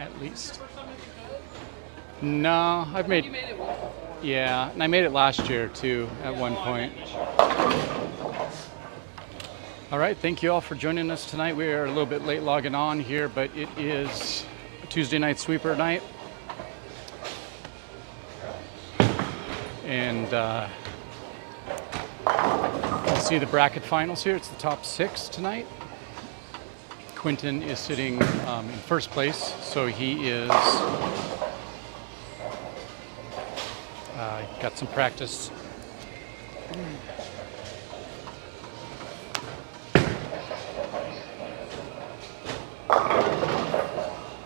at least. No, I've made. You made it once before. Yeah, and I made it last year too at one point. All right, thank you all for joining us tonight. We are a little bit late logging on here, but it is a Tuesday night sweeper night. And you'll see the bracket finals here. It's the top 6 tonight. Quentin is sitting in first place, so he is got some practice.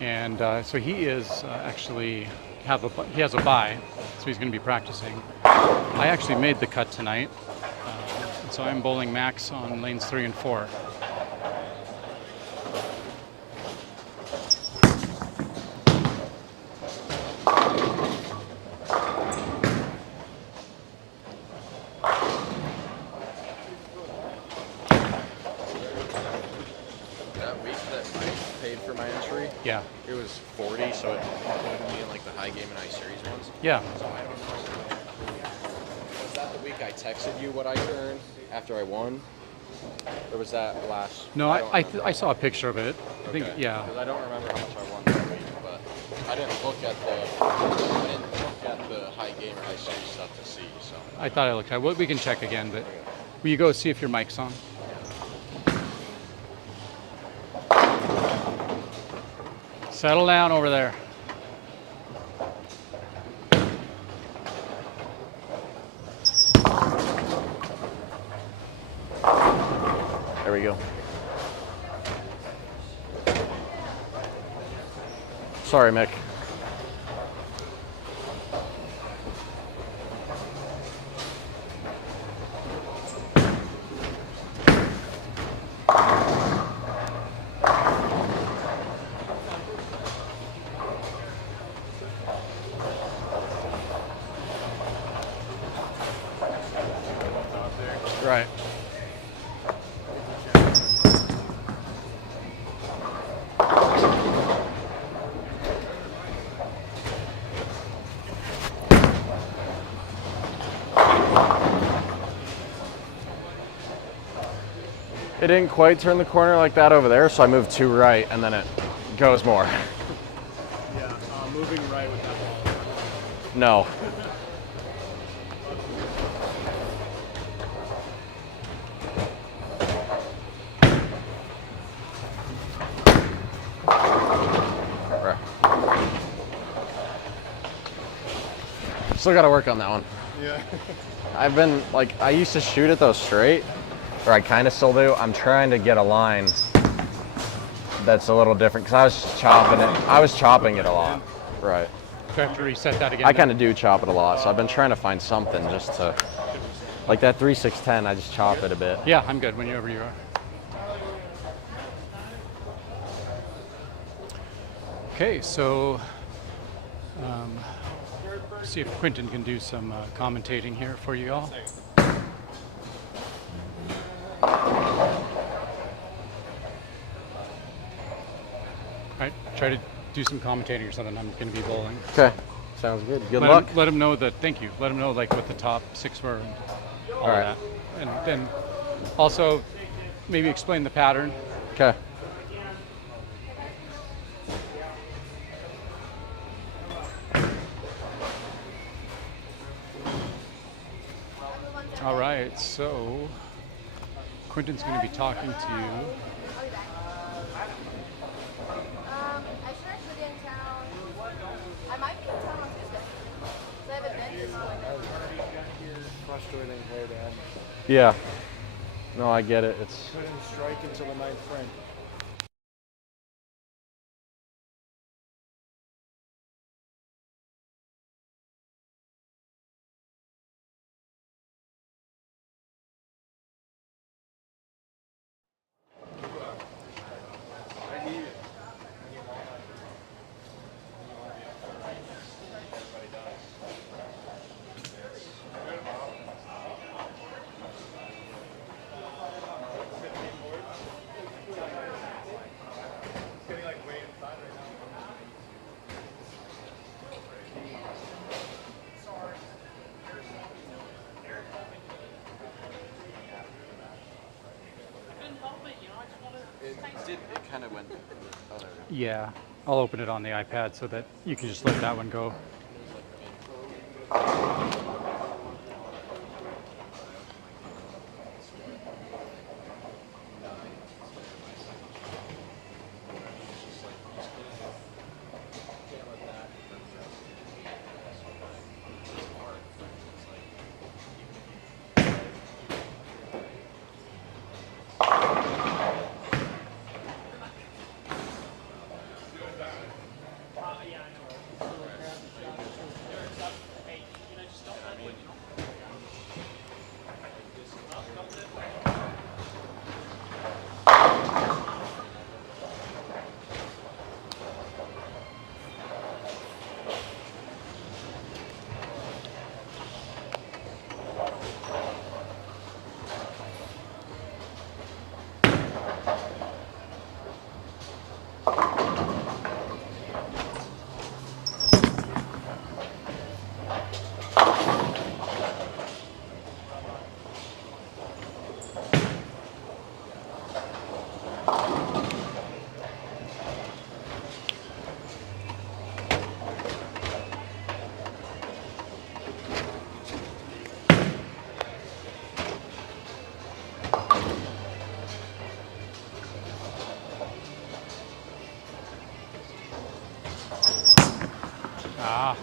And so he is actually he has a bye, so he's going to be practicing. I actually made the cut tonight, so I'm bowling max on lanes 3 and 4. Yeah. It was 40, so it included me in like the high game and high series ones. Yeah. So I don't know. Was that the week I texted you what I earned after I won? Or was that last? No, I saw a picture of it. I think, yeah. Because I don't remember how much I won that week, but I didn't look at the high game or high series stuff to see. So I thought I looked at it. We can check again, but will you go see if your mic's on? Settle down over there. there we go. Sorry, Mick. Right. It didn't quite turn the corner like that over there, so I moved 2 right, and then it goes more. Yeah, moving right with that ball. No. Still got to work on that one. Yeah. I've been, like, I used to shoot it though straight, or I kind of still do. I'm trying to get a line that's a little different, because I was chopping it. I was chopping it a lot. Right. Do I have to reset that again? I kind of do chop it a lot, so I've been trying to find something just to, like that 3-6-10, I just chop it a bit. Yeah, I'm good whenever you are. Okay, so see if Quentin can do some commentating here for you all. All right, try to do some commentating or something. I'm going to be bowling. Okay, sounds good. Good luck. Let him know that. Thank you. Let him know like what the top 6 were and all of that, and then also maybe explain the pattern. Okay. All right, so Quentin's going to be talking to you. I should actually be in town. I might be in town on Tuesday. So I have a dentist appointment. Frustrating way to end. Yeah. No, I get it. It's Couldn't strike until the 9th frame. Yeah, I'll open it on the iPad so that you can just let that one go. Ah.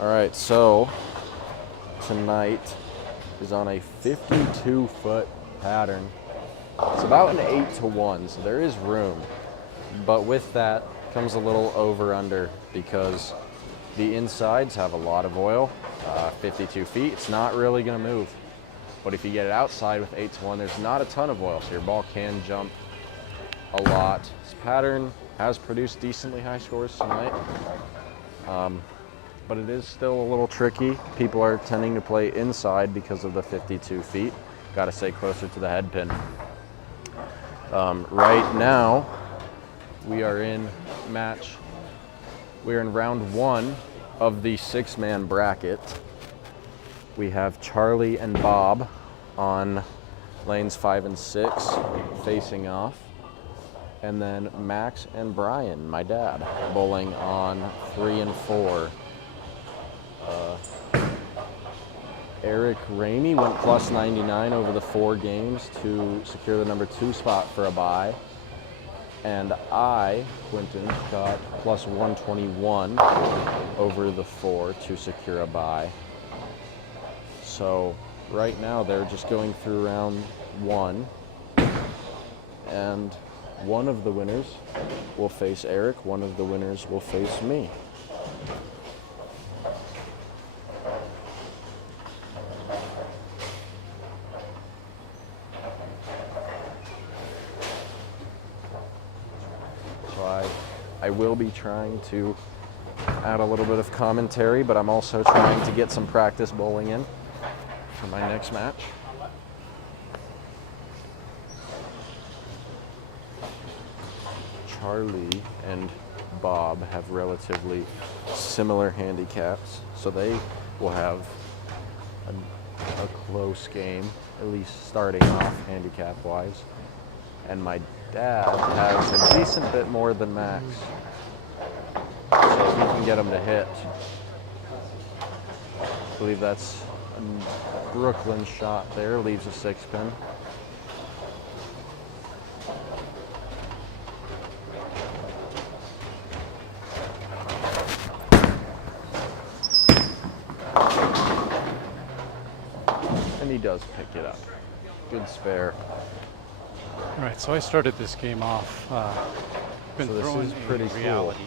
All right, so tonight is on a 52-foot pattern. It's about an 8-to-1, so there is room. But with that comes a little over-under because the insides have a lot of oil. 52 feet, it's not really going to move. But if you get it outside with 8-to-1, there's not a ton of oil, so your ball can jump a lot. This pattern has produced decently high scores tonight. But it is still a little tricky. People are tending to play inside because of the 52 feet. Got to stay closer to the head pin. Right now, we are in round one of the 6-man bracket. We have Charlie and Bob on lanes 5 and 6 facing off. And then Max and Brian, my dad, bowling on 3 and 4. Eric Ramey went plus 99 over the 4 games to secure the number 2 spot for a bye. And I, Quentin, got plus 121 over the 4 to secure a bye. So right now they're just going through round 1. And one of the winners will face Eric, one of the winners will face me. I will be trying to add a little bit of commentary, but I'm also trying to get some practice bowling in for my next match. Charlie and Bob have relatively similar handicaps, so they will have a close game, at least starting off handicap-wise. And my dad has a decent bit more than Max, so if he can get him to hit. I believe that's a Brooklyn shot there, leaves a 6-pin. And he does pick it up. Good spare. Right, so I started this game off. Been So this throwing is pretty a cool. reality.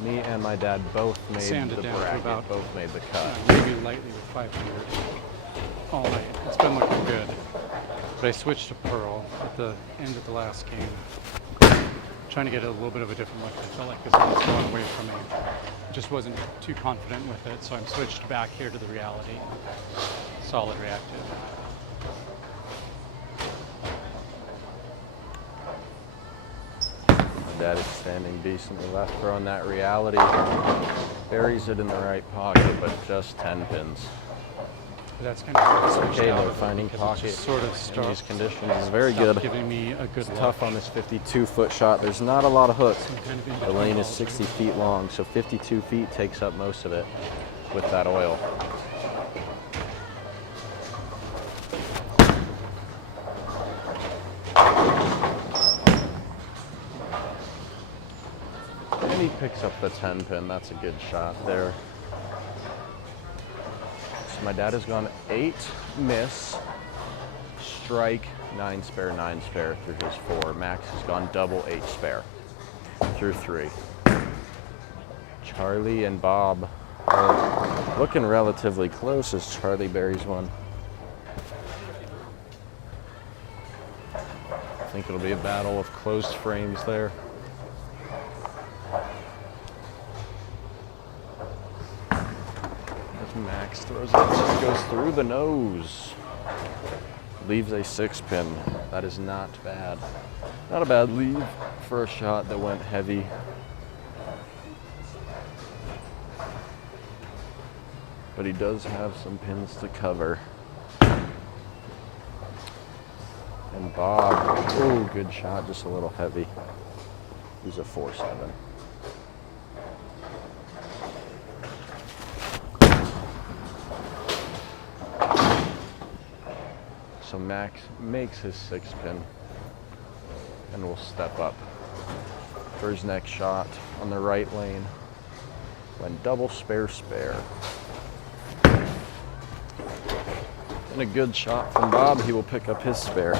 Me and my dad both made Sanded the down to bracket, about- both made the cut. maybe lightly with 500 all night. It's been looking good. But I switched to Pearl at the end of the last game, trying to get a little bit of a different look. I felt like this one was going away from me. Just wasn't too confident with it, so I'm switched back here to the reality. Solid reactive. My dad is standing decently left, throwing that reality. Buries it in the right pocket, but just 10 pins. But that's kind of hard to switch Okay, out though, of it finding because pocket it just sort of in stopped, these conditions is very stopped good. giving me a good It's look. tough on this 52-foot shot. There's not a lot of hooks. Some kind of in The between lane is balls. 60 feet long, so 52 feet takes up most of it with that oil. And he picks up the 10 pin. That's a good shot there. So my dad has gone 8, miss, strike, 9 spare, 9 spare through his 4. Max has gone double 8 spare through 3. Charlie and Bob are looking relatively close as Charlie buries one. I think it'll be a battle of closed frames there. As Max throws it, just goes through the nose. Leaves a 6 pin. That is not bad. Not a bad leave for a shot that went heavy. But he does have some pins to cover. And Bob, oh, good shot, just a little heavy. He's a 4-7. So Max makes his 6 pin and will step up for his next shot on the right lane. Went double spare spare. And a good shot from Bob. He will pick up his spare.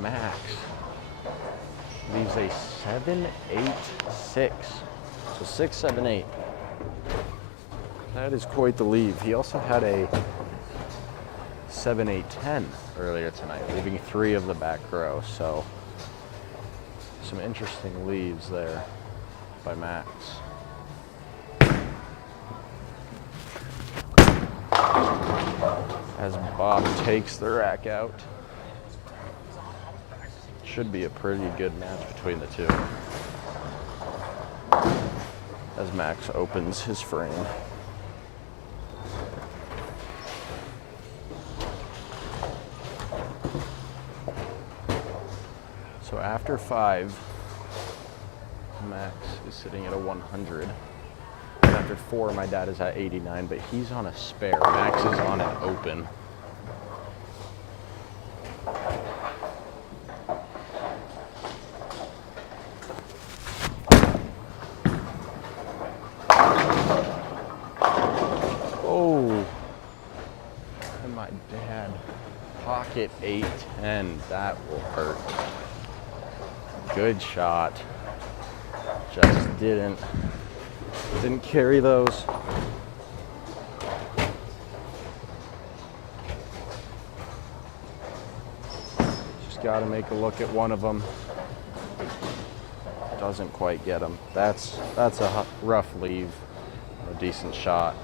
Max leaves a 7-8-6. So 6-7-8. That is quite the leave. He also had a 7-8-10 earlier tonight, leaving 3 of the back row. So some interesting leaves there by Max. As Bob takes the rack out. Should be a pretty good match between the two. As Max opens his frame. So after 5, Max is sitting at a 100. And after 4, my dad is at 89, but he's on a spare. Max is on an open. Oh, and my dad pocket 8-10. That will hurt. Good shot. Just didn't carry those. Just got to make a look at one of them. Doesn't quite get him. That's a rough leave. A decent shot.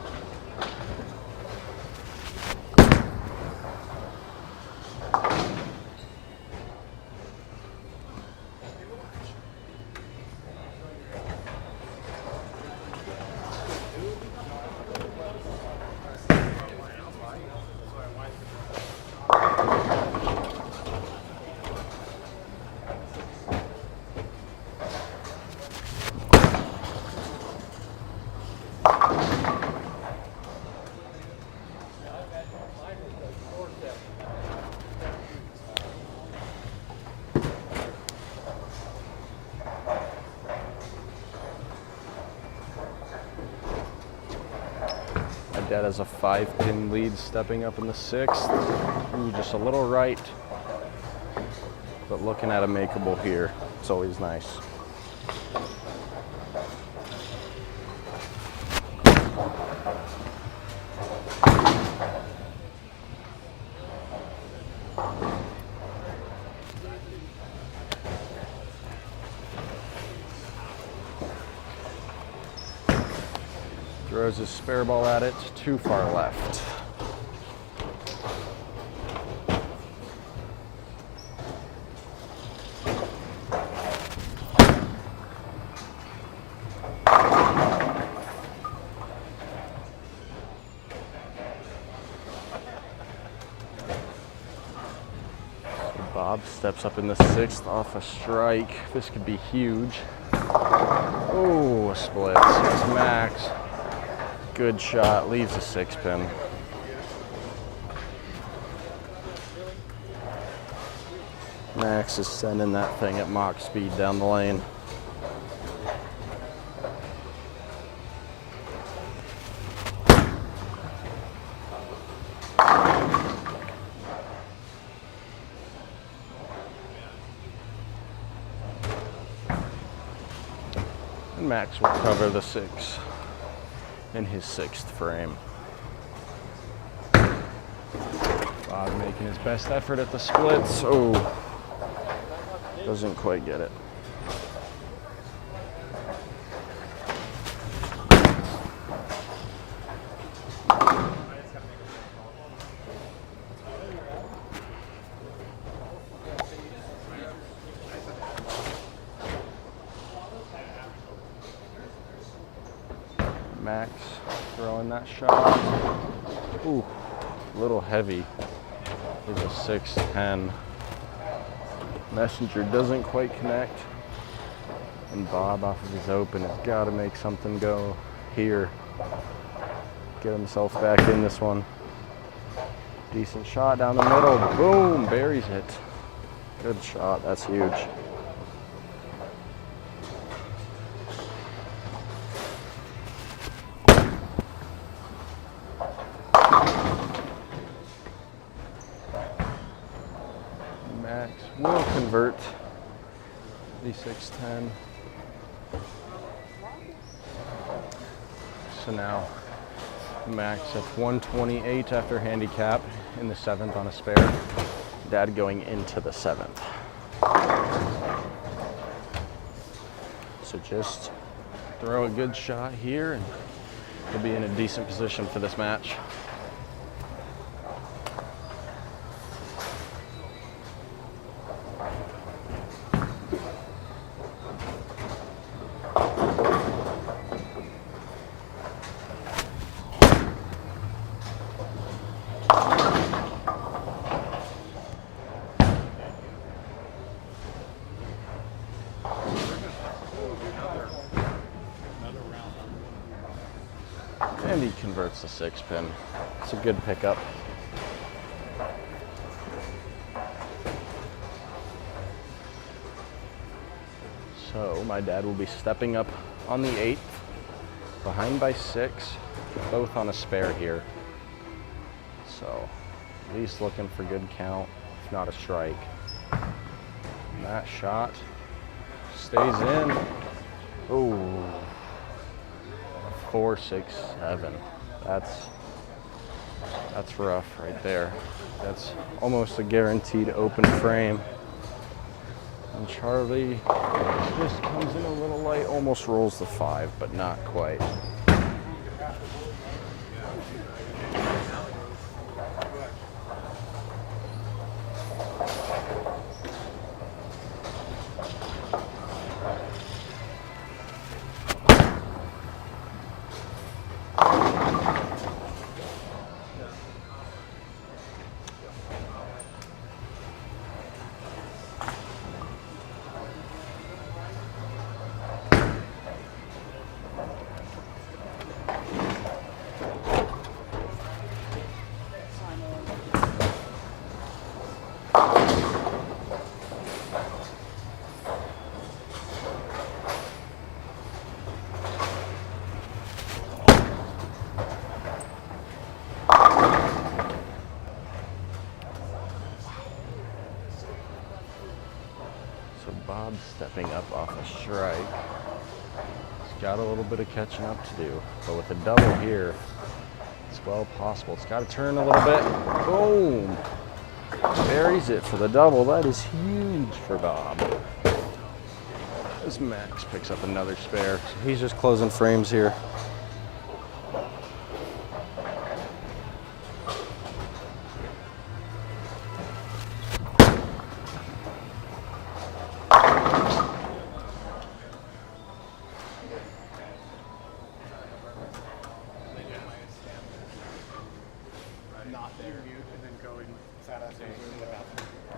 Dad has a 5-pin lead stepping up in the 6th. Ooh, just a little right. But looking at a makeable here. It's always nice. Throws his spare ball at it, too far left. Bob steps up in the 6th off a strike. This could be huge. Oh, a split. It's Max. Good shot, leaves a 6-pin. Max is sending that thing at Mach speed down the lane. And Max will cover the 6 in his 6th frame. Bob making his best effort at the splits. Oh, doesn't quite get it. Max throwing that shot. Ooh, a little heavy. He's a 6-10. Messenger doesn't quite connect. And Bob off of his open has got to make something go here. Get himself back in this one. Decent shot down the middle. Boom, buries it. Good shot, that's huge. Max will convert the 6-10. So now Max at 128 after handicap in the 7th on a spare. Dad going into the 7th. So just throw a good shot here and he'll be in a decent position for this match. And he converts the 6-pin. It's a good pickup. So my dad will be stepping up on the 8th, behind by 6, both on a spare here. So at least looking for good count, if not a strike. And that shot stays in. Ooh. 4, 6, 7. That's rough right there. That's almost a guaranteed open frame. And Charlie just comes in a little light, almost rolls the 5, but not quite. Stepping up off a strike. He's got a little bit of catching up to do. But with a double here, it's well possible. It's got to turn a little bit. Boom! Buries it for the double. That is huge for Bob. As Max picks up another spare. So he's just closing frames here.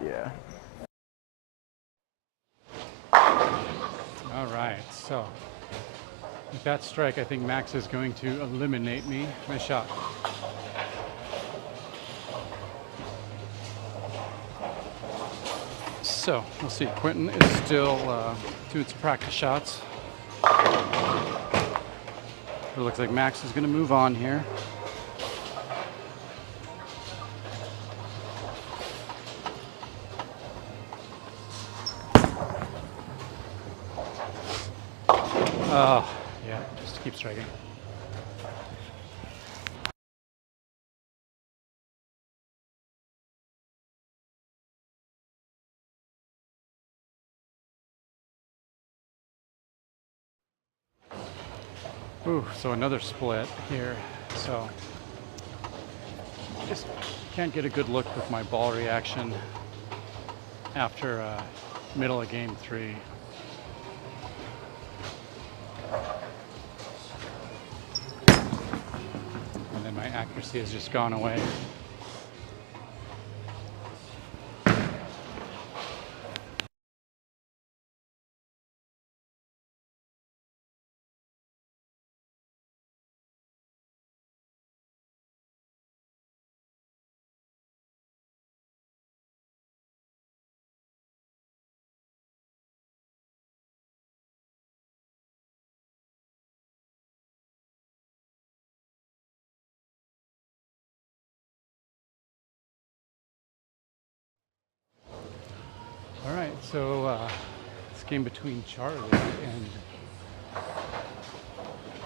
Yeah. All right, so with that strike, I think Max is going to eliminate me. Nice shot. So we'll see. Quentin is still doing some practice shots. It looks like Max is going to move on here. Yeah, just keep striking. Ooh, so another split here. So just can't get a good look with my ball reaction after middle of game 3. And then my accuracy has just gone away. All right, so this game between Charlie and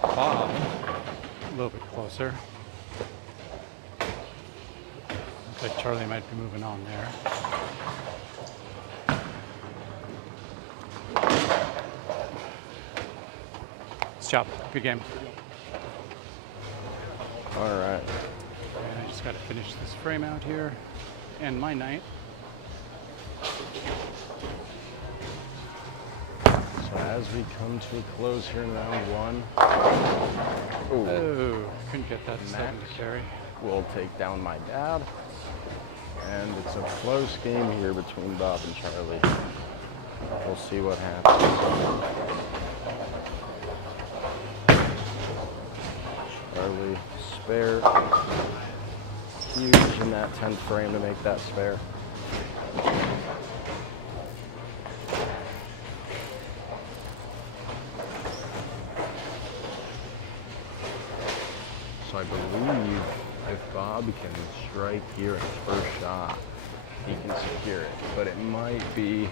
Bob, a little bit closer. Looks like Charlie might be moving on there. Nice job, good game. All right. And I just got to finish this frame out here, and my night. So as we come to a close here in round 1, Oh, couldn't get that 7 to carry. we'll take down my dad. And it's a close game here between Bob and Charlie. We'll see what happens. Charlie, spare. Huge in that 10th frame to make that spare. So I believe if Bob can strike here in his first shot, he can secure it. But it might be,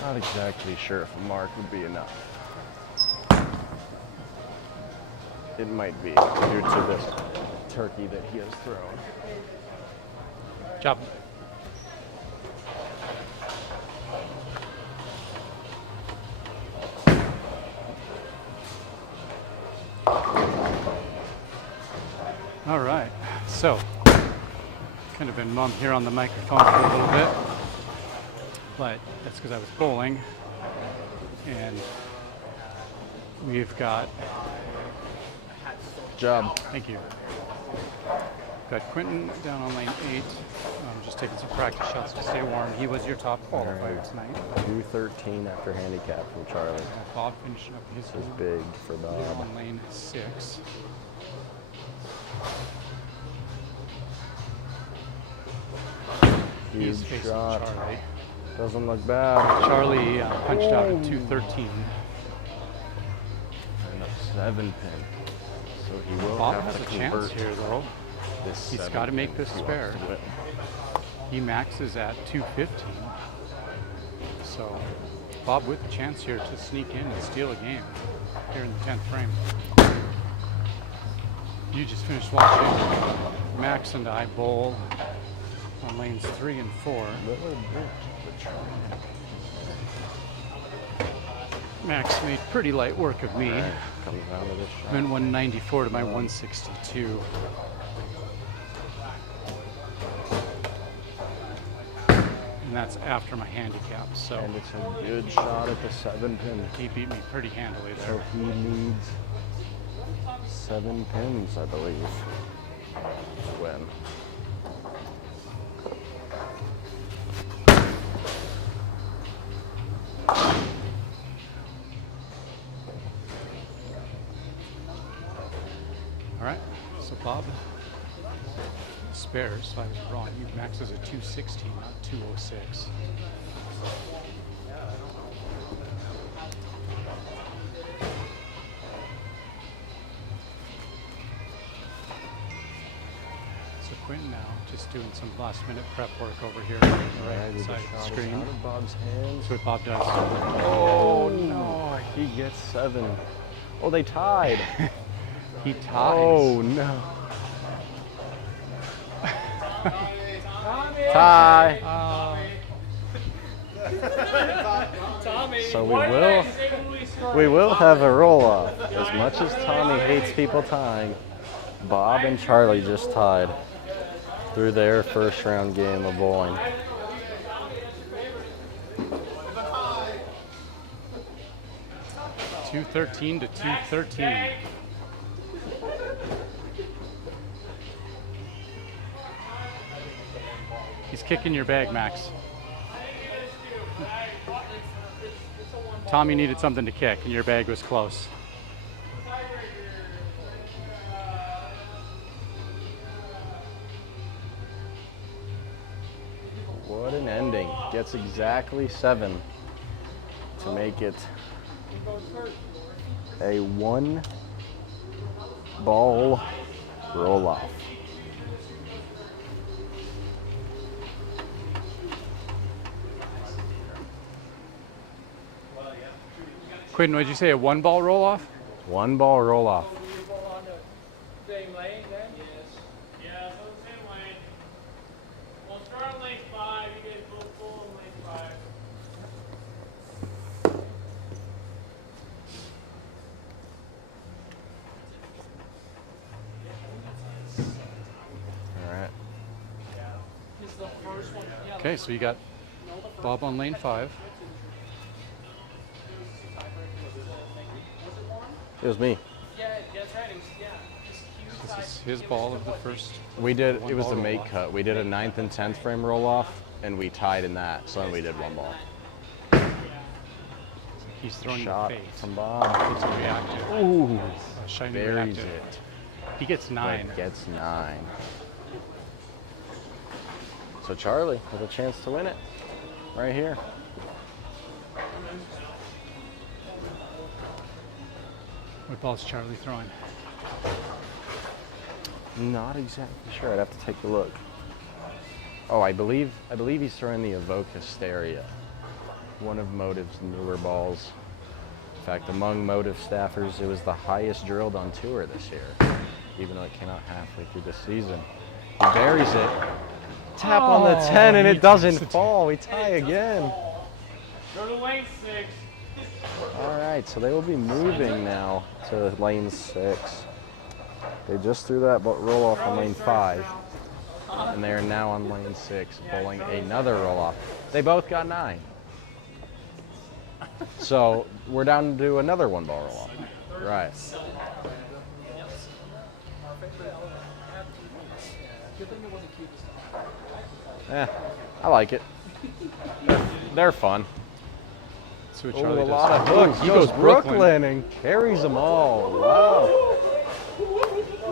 not exactly sure if a mark would be enough. It might be due to this turkey that he has thrown. Job. All right, so kind of been mum here on the microphone for a little bit, but that's because I was bowling, and we've got, Job. thank you, got Quentin down on lane 8, just taking some practice shots to stay warm. He was your top qualifier tonight. 213 after handicap from Charlie. Bob finishing up his This is big for here Bob. on lane 6. He's Huge facing shot. Charlie. Doesn't look bad. Charlie punched out at 213. And a 7 pin. So he will Bob have has to a chance convert here, though. this. He's 7 gotta make pin this if he wants spare. to win. He maxes at 215. So Bob with a chance here to sneak in and steal a game here in the 10th frame. You just finished watching Max and I bowl on lanes 3 and 4. Max made pretty light work of me. Comes down to this shot. Went 194 to my 162. And that's after my handicap. So And it's a good shot at the 7 pin. he beat me pretty handily So there. he needs 7 pins, I believe, to win. All right, so Bob spares, so I was wrong. You Max is a 216, not 206. So Quentin now just doing some last minute prep work over here on the right The side of the shot is screen. out of Bob's hands. That's what Bob does. Oh no, he gets 7. Oh, they tied. He ties. Oh no. Tie. So we will have a roll off. As much as Tommy hates people tying, Bob and Charlie just tied through their first round game of bowling. $213 to $213. He's kicking your bag, Max. Tommy needed something to kick, and your bag was close. What an ending. Gets exactly 7 to make it a 1 ball roll off. Quinn, would you say a 1-ball roll off? 1 ball roll off. Same lane then? Yes. Yeah, so the same lane. We'll start on lane 5. You guys both pull on lane 5. All right. This is the first one. Yeah, Okay, so you got Bob on lane 5. It was me. yeah, that's right. It was, yeah. Just cue This is his ball of the first. We did, it was One the ball make roll-off. cut. We did a 9th and 10th frame roll off, and we tied in that. So then we did 1 ball. He's throwing Shot the face. from Bob. It's a reactive. Ooh, A shiny buries reactive. it. He gets 9. But gets 9. So Charlie with a chance to win it right here. What ball's Charlie throwing? Not exactly sure. I'd have to take a look. Oh, I believe he's throwing the Evoca Hysteria, one of Motive's newer balls. In fact, among Motive staffers, it was the highest drilled on tour this year, even though it came out halfway through the season. He buries it. Tap on the 10 and he it doesn't taps the 10. fall. We tie again. Go to lane 6. All right, so they will be moving now to lane 6. They just threw that roll off on lane 5, and they are now on lane 6, bowling another roll off. They both got 9. So we're down to another 1 ball roll off. Right. Yeah, I like it. They're fun. So what Oh, Charlie a does. lot of hooks. He goes Brooklyn. and carries them all. Wow.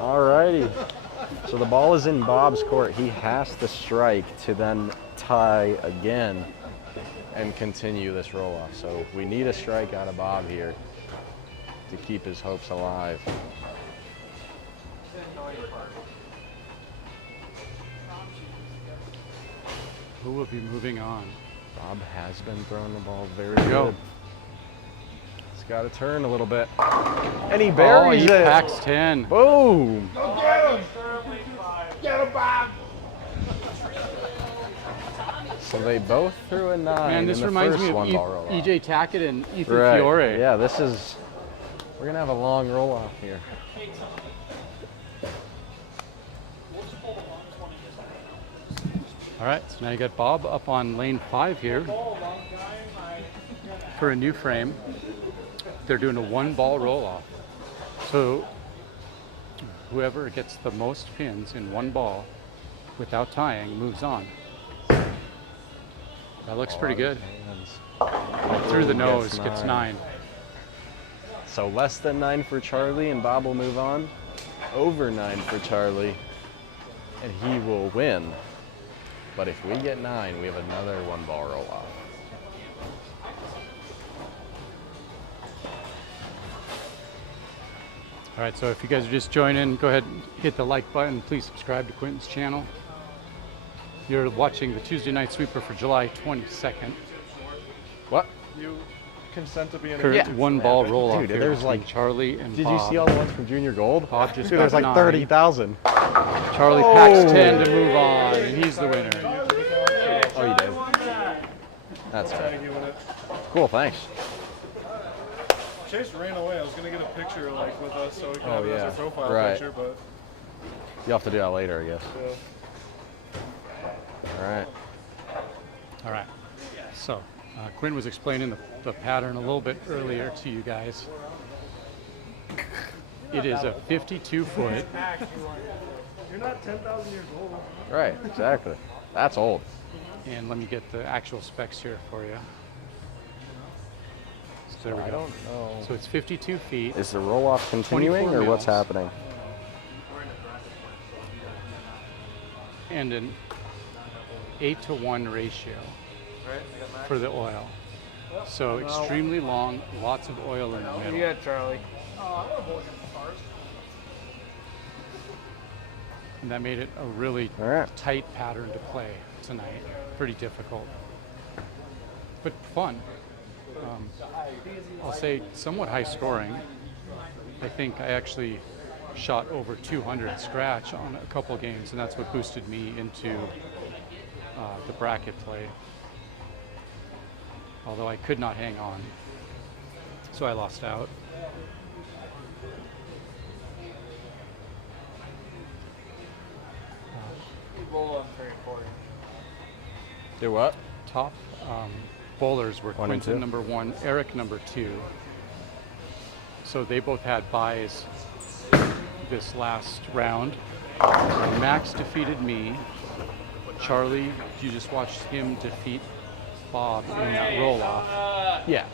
All righty. So the ball is in Bob's court. He has to strike to then tie again and continue this roll off. So we need a strike out of Bob here to keep his hopes alive. Who will be moving on? Bob has been throwing the ball very There you go. good. It's got to turn a little bit. And he Oh, buries he it. packs 10. Boom. So they both threw a 9 Man, this in the reminds first me of one ball roll-off. EJ Tackett and Ethan Right. Fiore. Yeah, this is. We're gonna have a long roll off here. All right, so now you got Bob up on lane 5 here for a new frame. They're doing a 1-ball roll-off. So whoever gets the most pins in 1 ball without tying moves on. That looks pretty good. Through the nose gets 9. So less than 9 for Charlie, and Bob will move on. Over 9 for Charlie, and he will win. But if we get 9, we have another 1-ball roll-off. All right, so if you guys are just joining, go ahead and hit the like button. Please subscribe to Quentin's channel. You're watching the Tuesday Night Sweeper for July 22nd. What? You consent to being Current Yeah. 1-ball roll-off Dude, here there's between like- Charlie and Did Bob. you see all the ones from Junior Gold? Bob just Dude, got there's like 9. 30,000. Charlie packs 10 to move on, and he's the winner. Oh, you did? That's right. tag you in it. Cool, thanks. Chase ran away. I was gonna get a picture like with us so we can Oh, have it as yeah. a profile Right. picture, but You'll have to do that later, I guess. yeah. All right. All right. So, Quinn was explaining the pattern a little bit earlier to you guys. It is a 52-foot. You're not 10,000 years old. Right, exactly. That's old. And let me get the actual specs here for you. So there we I go. don't know. So it's 52 feet. Is the roll-off continuing 24 or what's mils. happening? And an 8-to-1 ratio for the oil. So extremely long, lots of oil in the middle. Yeah, Charlie. And that made it a really All right. tight pattern to play tonight. Pretty difficult, but fun. I'll say somewhat high scoring. I think I actually shot over 200 scratch on a couple games, and that's what boosted me into the bracket play. Although I could not hang on, so I lost out. Roll up for recording. Do what? Top bowlers were 1 and Quentin 2. number 1, Eric number 2. So they both had buys this last round. Max defeated me. Charlie, you just watched him defeat Bob in that roll-off. Yeah.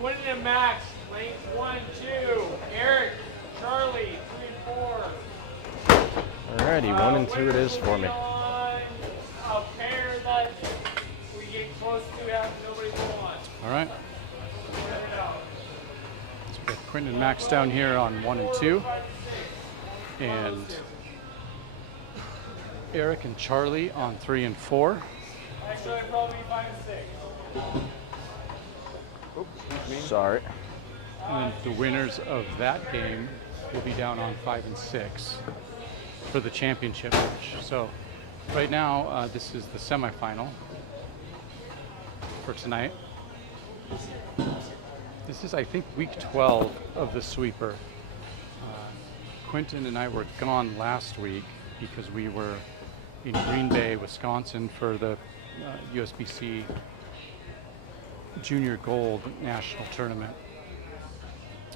Quentin and Max, lanes 1, 2. Eric, Charlie, 3 and 4. Alrighty, 1 and 2 it is for me. On a pair that we get close to having nobody go on. All right. So we got Quentin and Max down here on 1 and 2. And Eric and Charlie on 3 and 4. Actually, probably 5 and 6. Sorry. And the winners of that game will be down on 5 and 6 for the championship match. So right now, this is the semifinal for tonight. This is, I think, week 12 of the sweeper. Quentin and I were gone last week because we were in Green Bay, Wisconsin for the USBC Junior Gold National Tournament.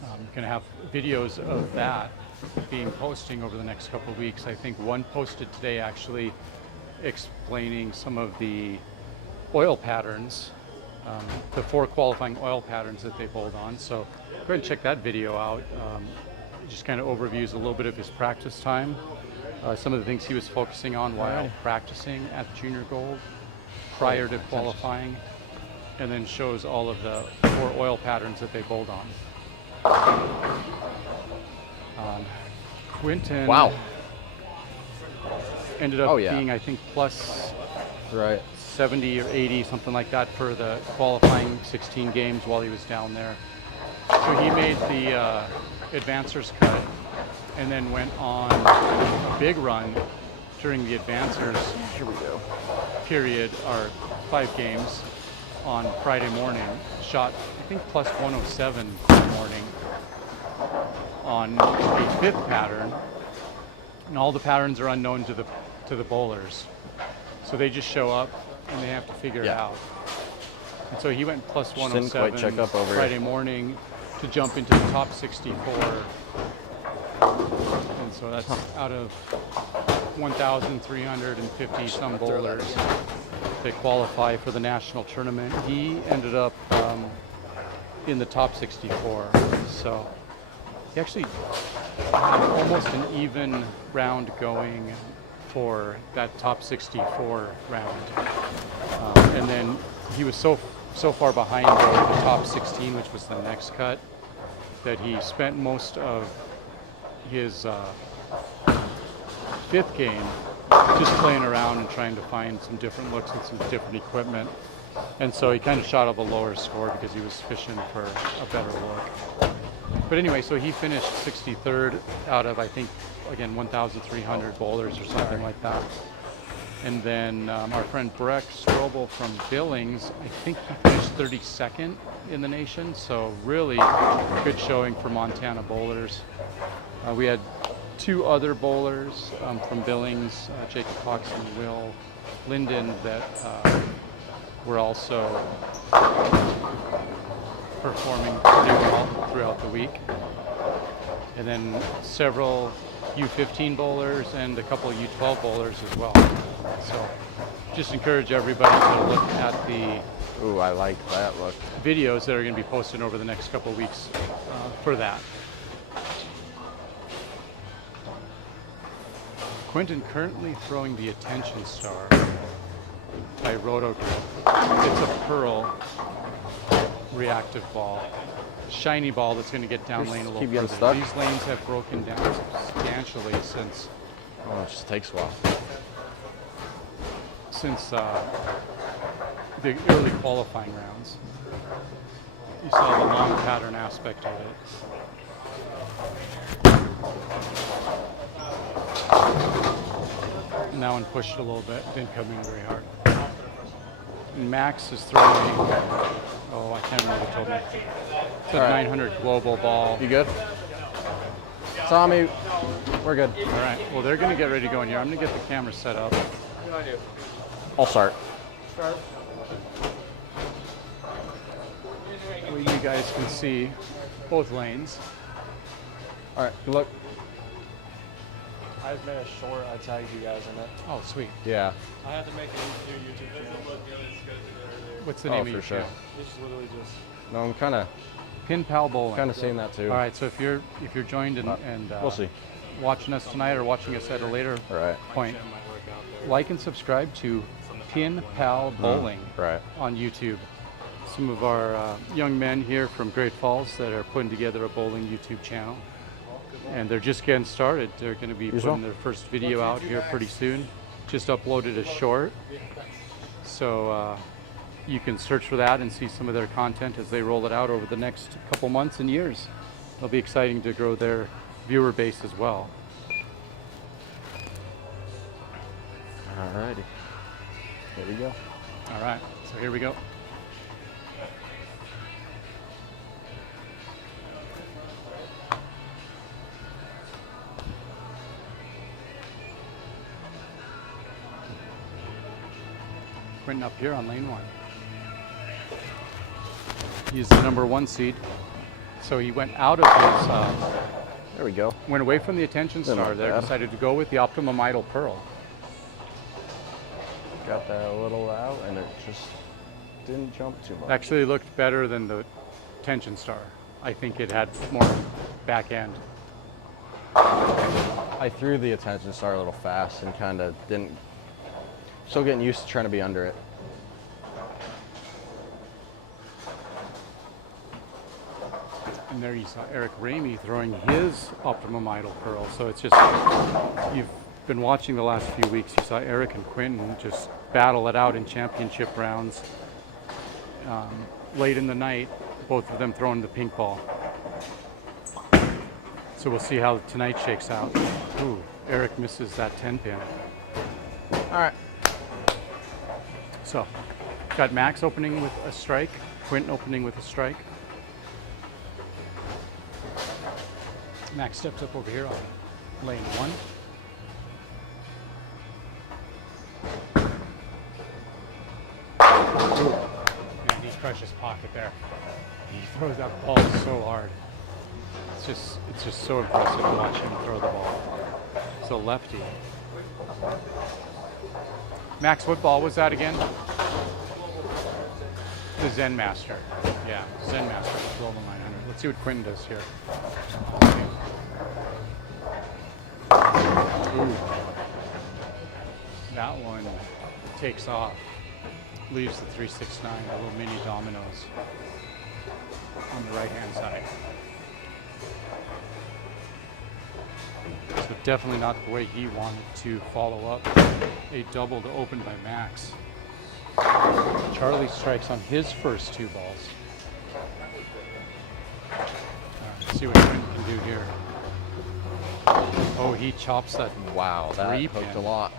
I'm going to have videos of that being posting over the next couple of weeks. I think one posted today actually explaining some of the oil patterns, the 4 qualifying oil patterns that they bowled on. So go ahead and check that video out. Just kind of overviews a little bit of his practice time, some of the things he was focusing on while practicing at Junior Gold prior to qualifying, and then shows all of the 4 oil patterns that they bowled on. Quentin Wow. ended up Oh, yeah. being, I think, plus Right. 70 or 80, something like that, for the qualifying 16 games while he was down there. So he made the advancers cut and then went on a big run during the advancers period, or 5 games on Friday morning. Shot, I think, plus 107 in the morning on a 5th pattern. And all the patterns are unknown to the bowlers. So they just show up and they have to figure it out. And so he went plus Just didn't quite 107 check up over Friday here. morning to jump into the top 64. And so that's out of 1,350 some bowlers that qualify for the national tournament. He ended up in the top 64. So he actually had almost an even round going for that top 64 round. And then he was so far behind the top 16, which was the next cut, that he spent most of his 5th game just playing around and trying to find some different looks and some different equipment. And so he kind of shot up a lower score because he was fishing for a better look. But anyway, so he finished 63rd out of, I think, again, 1,300 bowlers or something like that. And then our friend Breck Strobel from Billings, I think he finished 32nd in the nation. So really good showing for Montana bowlers. We had 2 other bowlers from Billings, Jacob Cox and Will Linden, that were also performing pretty well throughout the week. And then several U15 bowlers and a couple of U12 bowlers as well. So just encourage everybody to look at the Ooh, I like that look. videos that are going to be posted over the next couple of weeks for that. Quentin currently throwing the Attention Star by Roto Grip. It's a pearl reactive ball. Shiny ball that's going to get down lane a little keep getting further. stuck. These lanes have broken down substantially Oh, it just takes a while. since the early qualifying rounds. You saw the long pattern aspect of it. And that one pushed a little bit, didn't come in very hard. And Max is throwing, oh, I can't remember what he told me. It's a 900 global ball. You good? Tommy, we're good. All right, well, they're going to get ready to go in here. I'm going to get the camera set up. I'll start. Well, you guys can see both lanes. All right, good luck. I just made a short. I tagged you guys in it. Oh, sweet. Yeah. I had to make a new YouTube channel. What's the Oh, name of for your sure. channel? It's literally just. No, I'm kind of Pin Pal Bowling. seeing that too. All right, so if you're joined and We'll see. watching us tonight or watching us at a later All right. point, like and subscribe to Pin Pal Bowling Right. on YouTube. Some of our young men here from Great Falls that are putting together a bowling YouTube channel, and they're just getting started. They're going to be putting their first video out here pretty soon. Just uploaded a short, so you can search for that and see some of their content as they roll it out over the next couple months and years. It'll be exciting to grow their viewer base as well. All righty. Here we go. All right, so here we go. Quentin up here on lane 1. He's the number 1 seed. So he went out of his, There we go. went away from the Attention They're Star not there, bad. decided to go with the Optimum Idol Pearl. Got that a little out, and it just didn't jump too much. Actually looked better than the Attention Star. I think it had more back end. I threw the Attention Star a little fast and kind of didn't. Still getting used to trying to be under it. And there you saw Eric Ramey throwing his Optimum Idol Pearl. So it's just, you've been watching the last few weeks, you saw Eric and Quinton just battle it out in championship rounds. Late in the night, both of them throwing the pink ball. So we'll see how tonight shakes out. Ooh, Eric misses that 10 pin. All right. So, got Max opening with a strike, Quinton opening with a strike. Max steps up over here on lane 1. And he crushes pocket there. He throws that ball so hard. It's just so impressive to watch him throw the ball. So lefty. Max, what ball was that again? The Zen Master. Yeah, Zen Master, Global 900. Let's see what Quinton does here. Ooh. That one takes off. Leaves the 369, a little mini dominoes on the right hand side. So definitely not the way he wanted to follow up a double to open by Max. Charlie strikes on his first 2 balls. All right, let's see what Quinton can do here. Oh, he chops that. Wow, that 3 hooked pin. a lot.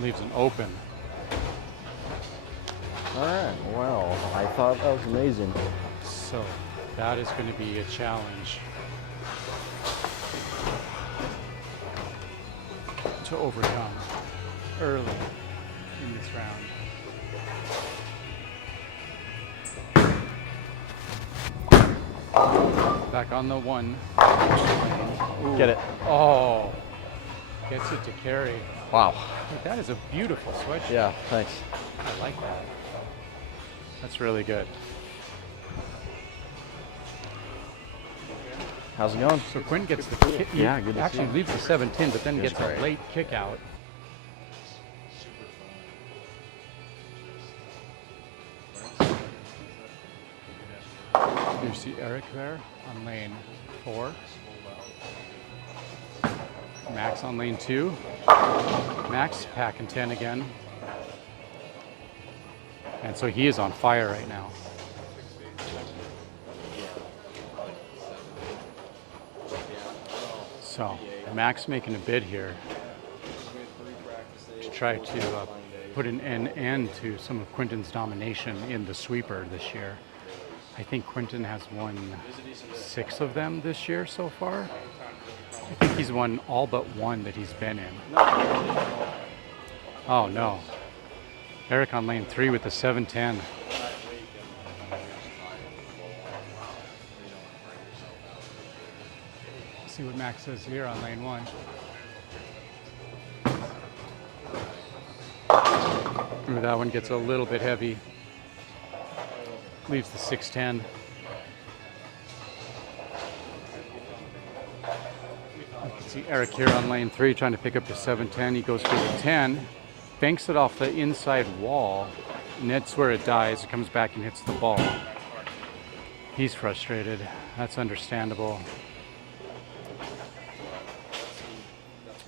Leaves an open. All right. Well, I thought that was amazing. So that is going to be a challenge to overcome early in this round. Back on the 1. Ooh. Get it. Oh, gets it to carry. Wow. That is a beautiful sweatshirt. Yeah, thanks. I like that. That's really good. How's it going? So Quinn gets the kick. Yeah, good to see Actually you. leaves the 7-10, but then Feels gets great. a late kick out. You see Eric there on lane 4. Max on lane 2. Max packing 10 again. And so he is on fire right now. So Max making a bid here to try to put an end to some of Quinton's domination in the sweeper this year. I think Quinton has won 6 of them this year so far. I think he's won all but 1 that he's been in. Oh no. Eric on lane 3 with the 7-10. See what Max says here on lane 1. Ooh, that one gets a little bit heavy. Leaves the 6-10. You can see Eric here on lane 3 trying to pick up the 7-10. He goes for the 10, banks it off the inside wall, and that's where it dies. It comes back and hits the ball. He's frustrated. That's understandable.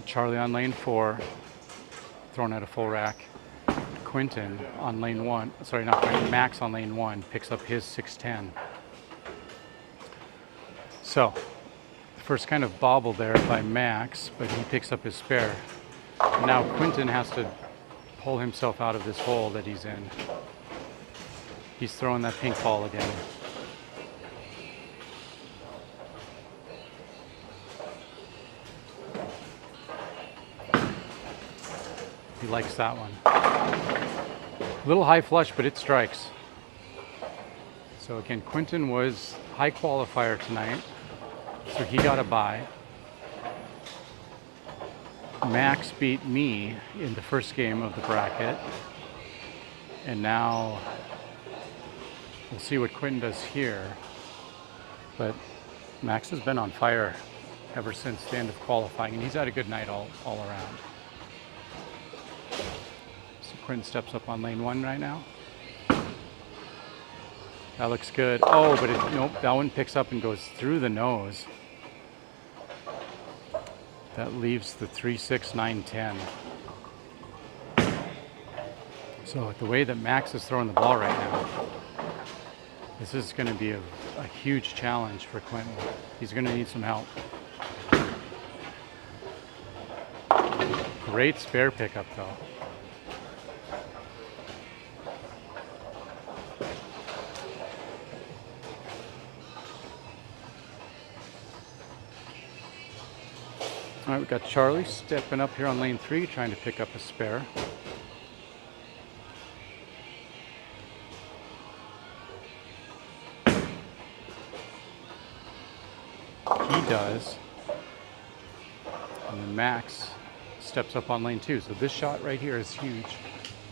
Charlie on lane 4, throwing out a full rack. Quinton on lane 1, sorry, not Quinton, Max on lane 1 picks up his 6-10. So, first kind of bobble there by Max, but he picks up his spare. Now Quinton has to pull himself out of this hole that he's in. He's throwing that pink ball again. He likes that one. A little high flush, but it strikes. So again, Quinton was high qualifier tonight, so he got a bye. Max beat me in the first game of the bracket, and now we'll see what Quinton does here. But Max has been on fire ever since the end of qualifying, and he's had a good night all around. So Quinton steps up on lane 1 right now. That looks good. Oh, but nope, that one picks up and goes through the nose. That leaves the 3, 6, 9, 10. So the way that Max is throwing the ball right now, this is going to be a huge challenge for Quentin. He's going to need some help. Great spare pickup though. All right, we've got Charlie stepping up here on lane 3, trying to pick up a spare. He does. And then Max steps up on lane 2. So this shot right here is huge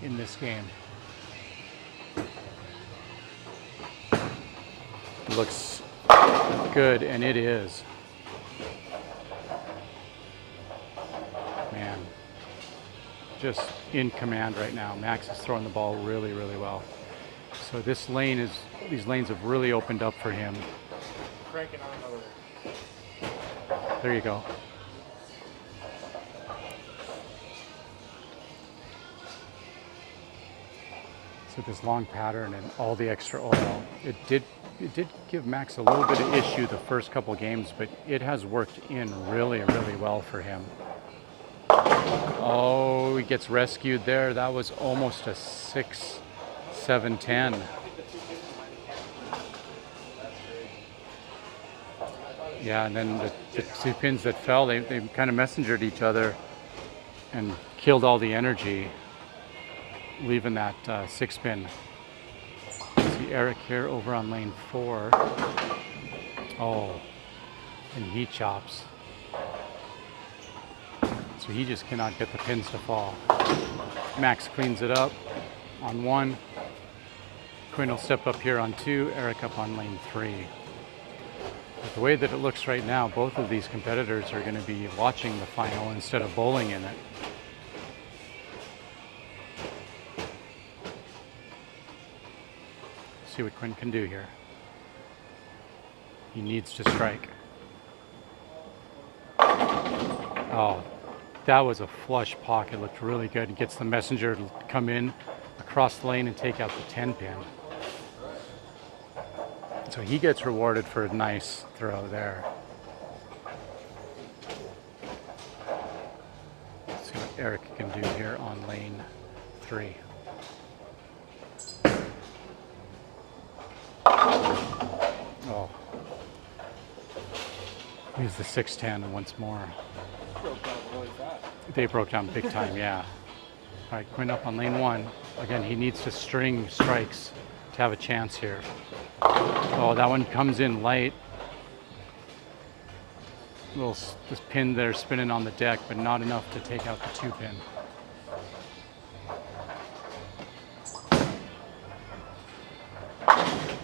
in this game. It looks good, and it is. Man, just in command right now. Max is throwing the ball really, really well. So this lane is, these lanes have really opened up for him. Cranking on another one. There you go. So this long pattern and all the extra oil, it did give Max a little bit of issue the first couple games, but it has worked in really, really well for him. Oh, he gets rescued there. That was almost a 6, 7, 10. Yeah, and then the 2 pins that fell, they kind of messengered each other and killed all the energy, leaving that 6 pin. See Eric here over on lane 4. Oh, and he chops. So he just cannot get the pins to fall. Max cleans it up on 1. Quinn will step up here on 2, Eric up on lane 3. But the way that it looks right now, both of these competitors are going to be watching the final instead of bowling in it. See what Quinn can do here. He needs to strike. Oh, that was a flush pocket. Looked really good. He gets the messenger to come in across the lane and take out the 10 pin. So he gets rewarded for a nice throw there. Let's see what Eric can do here on lane 3. Oh. Here's the 6-10 once more. They broke down big time, yeah. All right, Quinn up on lane 1. Again, he needs to string strikes to have a chance here. Oh, that one comes in light. This pin there spinning on the deck, but not enough to take out the 2 pin.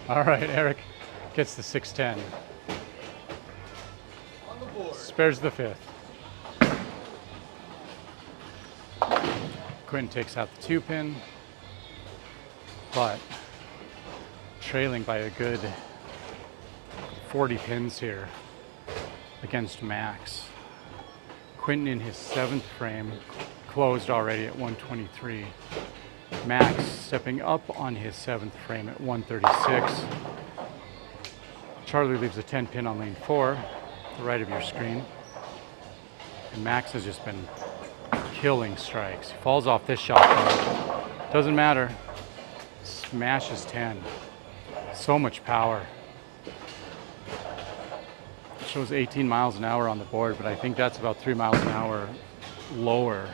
All right, Eric gets the 6-10. On the board. Spares the 5th. Quinn takes out the 2 pin, but trailing by a good 40 pins here against Max. Quentin in his 7th frame closed already at 123. Max stepping up on his 7th frame at 136. Charlie leaves a 10 pin on lane 4, to the right of your screen. And Max has just been killing strikes. He falls off this shot though. Doesn't matter. Smashes 10. So much power. It shows 18 miles an hour on the board, but I think that's about 3 miles an hour lower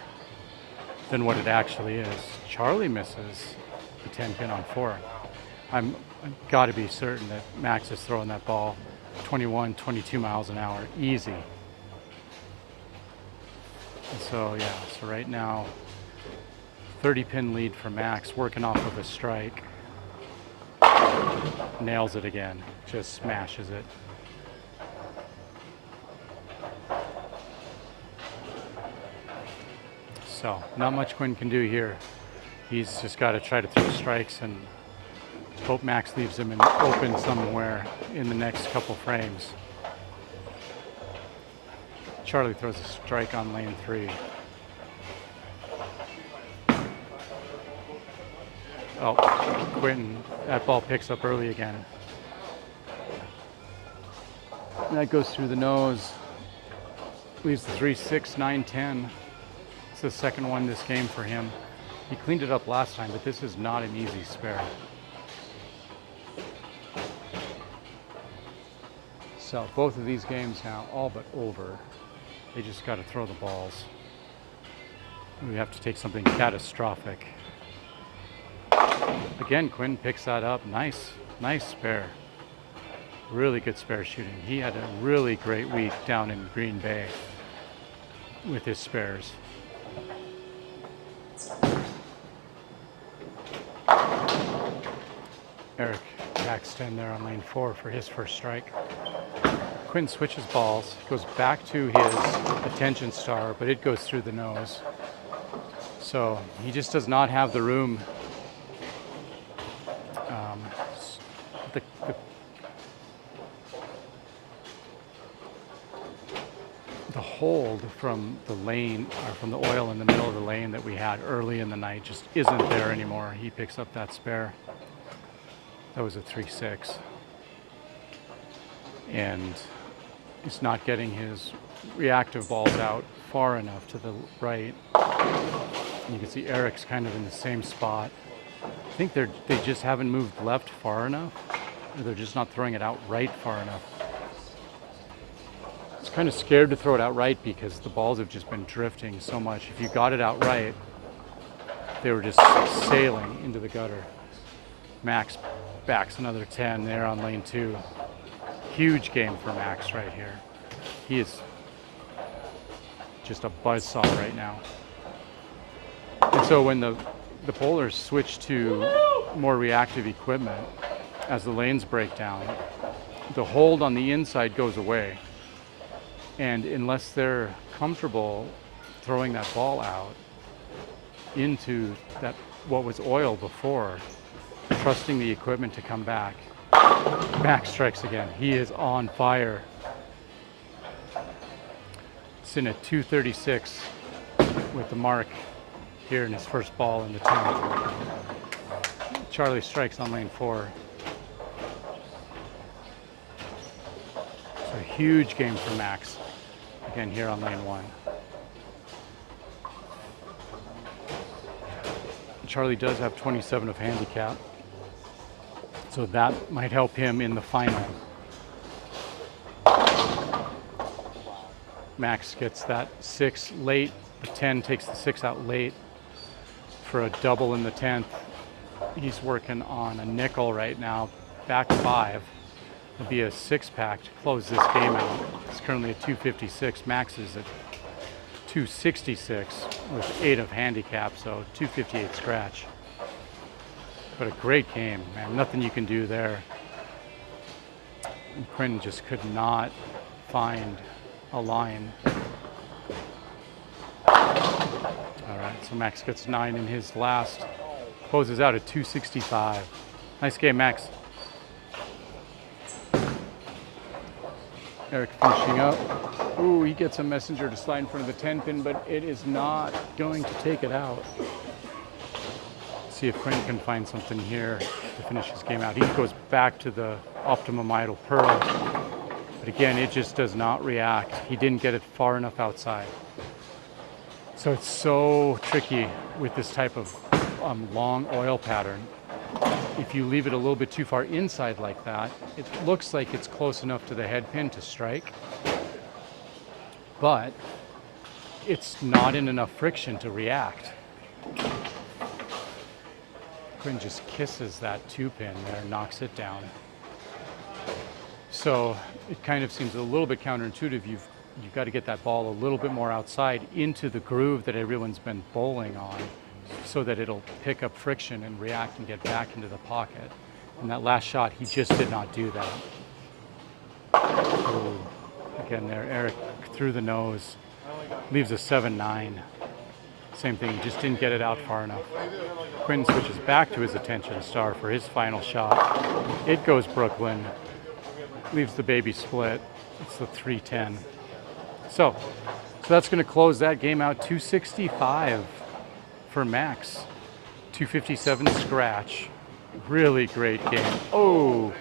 than what it actually is. Charlie misses the 10 pin on 4. I've got to be certain that Max is throwing that ball 21, 22 miles an hour, easy. So yeah, so right now, 30 pin lead for Max, working off of a strike. Nails it again, just smashes it. So, not much Quinn can do here. He's just got to try to throw strikes and hope Max leaves him in open somewhere in the next couple frames. Charlie throws a strike on lane 3. Oh, Quentin, that ball picks up early again. And that goes through the nose. Leaves the 3, 6, 9, 10. It's the second one this game for him. He cleaned it up last time, but this is not an easy spare. So both of these games now all but over. They just got to throw the balls. We have to take something catastrophic. Again, Quinn picks that up. Nice spare. Really good spare shooting. He had a really great week down in Green Bay with his spares. Eric backs 10 there on lane 4 for his first strike. Quinn switches balls, goes back to his attention star, but it goes through the nose. So he just does not have the room. The hold from the lane, or from the oil in the middle of the lane that we had early in the night just isn't there anymore. He picks up that spare. That was a 3-6. And he's not getting his reactive balls out far enough to the right. And you can see Eric's kind of in the same spot. I think they just haven't moved left far enough, or they're just not throwing it out right far enough. I was kind of scared to throw it out right because the balls have just been drifting so much. If you got it out right, they were just sailing into the gutter. Max backs another 10 there on lane 2. Huge game for Max right here. He is just a buzzsaw right now. And so when the bowlers switch to more reactive equipment, as the lanes break down, the hold on the inside goes away. And unless they're comfortable throwing that ball out into that what was oil before, trusting the equipment to come back, Max strikes again. He is on fire. It's in a 236 with the mark here in his first ball in the 10th. Charlie strikes on lane 4. It's a huge game for Max. Again here on lane 1. Charlie does have 27 of handicap, so that might help him in the final. Max gets that 6 late. The 10 takes the 6 out late for a double in the 10th. He's working on a nickel right now, back 5. It'll be a 6-pack to close this game out. It's currently at 256. Max is at 266 with 8 of handicap, so 258 scratch. But a great game, man. Nothing you can do there. And Quinn just could not find a line. All right, so Max gets 9 in his last. Closes out at 265. Nice game, Max. Eric finishing up. Ooh, he gets a messenger to slide in front of the 10 pin, but it is not going to take it out. See if Quinn can find something here to finish his game out. He goes back to the optimum idle pearl, but again, it just does not react. He didn't get it far enough outside. So it's so tricky with this type of long oil pattern. If you leave it a little bit too far inside like that, it looks like it's close enough to the head pin to strike, but it's not in enough friction to react. Quinn just kisses that 2-pin there, knocks it down. So it kind of seems a little bit counterintuitive. You've got to get that ball a little bit more outside into the groove that everyone's been bowling on, so that it'll pick up friction and react and get back into the pocket. And that last shot, he just did not do that. Ooh. Again there, Eric through the nose, leaves a 7-9. Same thing, he just didn't get it out far enough. Quinn switches back to his attention star for his final shot. It goes Brooklyn, leaves the baby split. It's the 310. So that's going to close that game out. 265 for Max. 257 scratch. Really great game. Oh,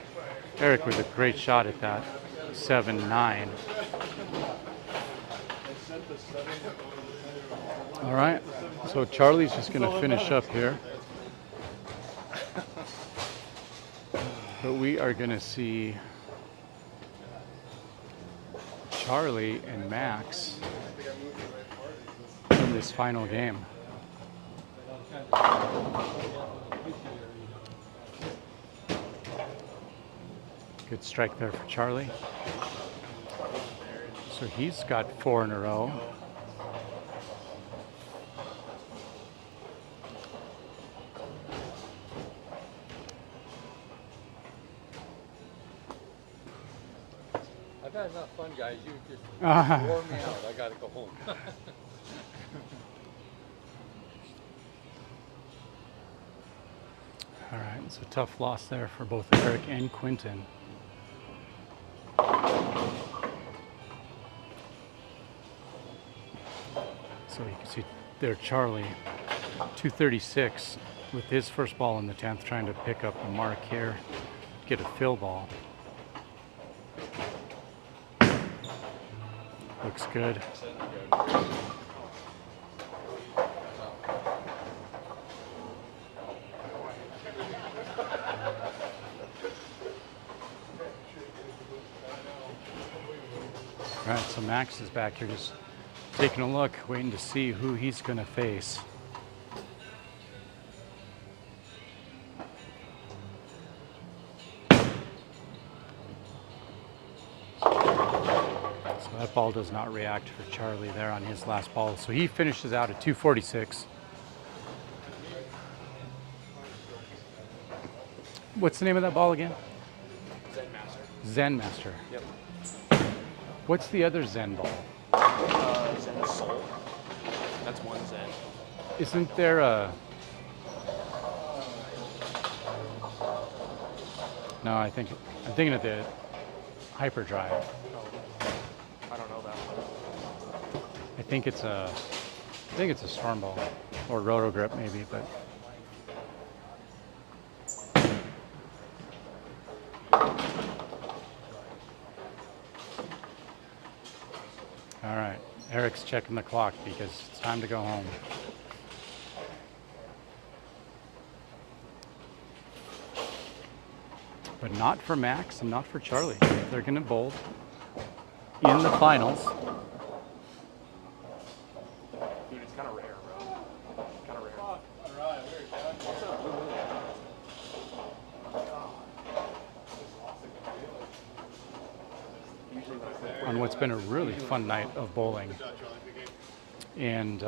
Eric with a great shot at that. 7-9. All right, so Charlie's just going to finish up here. But we are going to see Charlie and Max in this final game. Good strike there for Charlie. So he's got 4 in a row. I've had enough fun, guys. You just wore me out. I gotta go home. All right, it's a tough loss there for both Eric and Quinton. So you can see there Charlie, 236 with his first ball in the 10th, trying to pick up a mark here, get a fill ball. Looks good. All right, so Max is back here just taking a look, waiting to see who he's going to face. So that ball does not react for Charlie there on his last ball. So he finishes out at 246. What's the name of that ball again? Zen Master. Yep. What's the other Zen ball? Zen Soul. That's one Zen. Isn't there a... No, I'm thinking of the hyperdrive. I don't know that one. I think it's a storm ball or roto grip maybe, but all right. Eric's checking the clock because it's time to go home. But not for Max and not for Charlie. They're going to bowl in the finals. Dude, it's kind of rare, bro. Kind of rare. On what's been a really fun night of bowling. And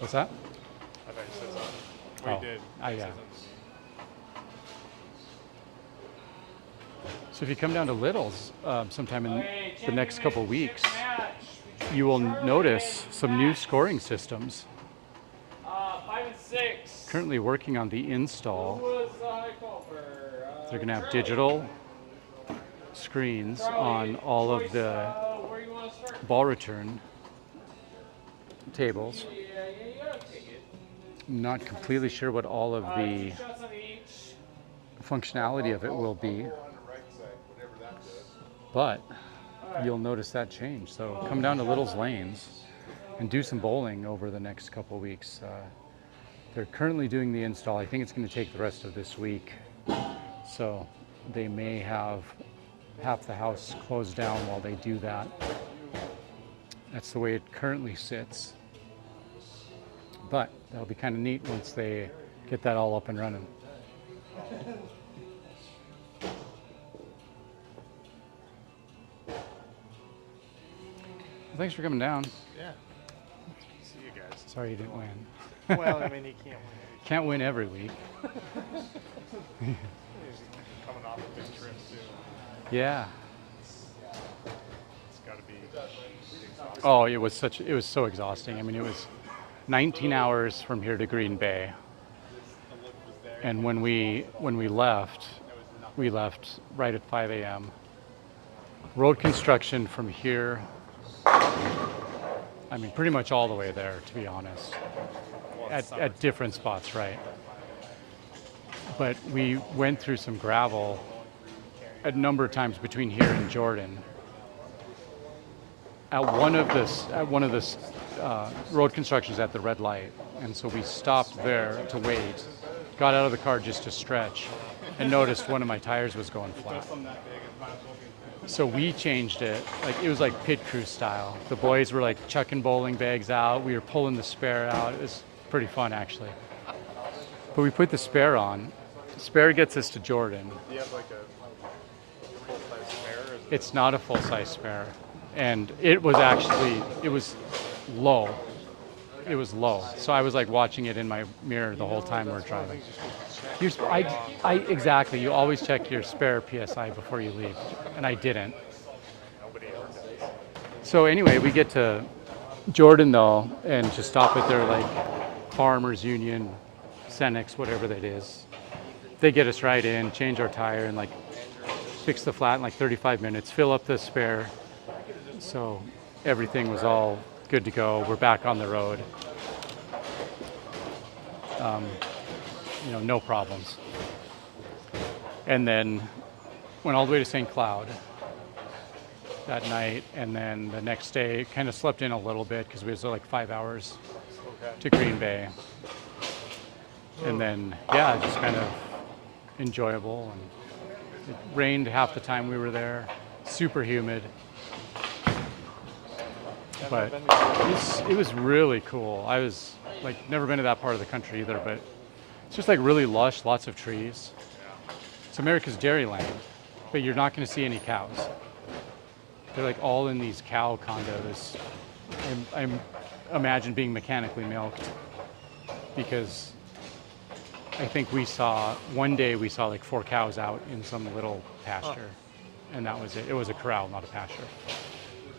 what's that? I thought you said something. Oh, yeah. So if you come down to Little's sometime in the next couple of weeks, you will notice some new scoring systems. 5 and 6. Currently working on the install. Who was the high call for? They're going to have digital screens on all of the Where you want to start? ball return tables. Yeah, take it. Not completely sure what all of the 2 shots on each. functionality of it will be, but you'll notice that change. So come down to Little's Lanes and do some bowling over the next couple of weeks. They're currently doing the install. I think it's going to take the rest of this week. So they may have half the house closed down while they do that. That's the way it currently sits. But that'll be kind of neat once they get that all up and running. Well, thanks for coming down. Yeah. See you guys. Sorry you didn't win. Well, I mean, you can't win every Can't win every week. He's coming off a big trip, too. Yeah. It's got to be exhausting. Oh, it was so exhausting. I mean, it was 19 hours from here to Green Bay. And when we left, We left right at 5 a.m. Road construction from here, I mean, pretty much all the way there, to be honest, at different spots, right? But we went through some gravel a number of times between here and Jordan. At one of the road constructions at the red light, and so we stopped there to wait, got out of the car just to stretch, and noticed one of my tires was going flat. So we changed it, like it was like pit crew style. The boys were like chucking bowling bags out, we were pulling the spare out. It was pretty fun actually. But we put the spare on. The spare gets us to Jordan. Do you have like a full-size spare? Or is it It's not a full-size spare. And it was low. It was low. So I was like watching it in my mirror the whole time we're driving. Exactly. You always check your spare PSI before you leave, and I didn't. So anyway, we get to Jordan though, and just stop at their like Farmers Union, Cenex, whatever that is. They get us right in, change our tire, and like fix the flat in like 35 minutes, fill up the spare. So everything was all good to go. We're back on the road. No problems. And then went all the way to St. Cloud that night, and then the next day kind of slept in a little bit because we was like 5 hours to Green Bay. And then, yeah, just kind of enjoyable. And it rained half the time we were there, super humid. But it was really cool. I was like never been to that part of the country either, but it's just like really lush, lots of trees. It's America's dairyland, but you're not going to see any cows. They're like all in these cow condos. I imagine being mechanically milked, because I think one day we saw like 4 cows out in some little pasture, and that was it. It was a corral, not a pasture.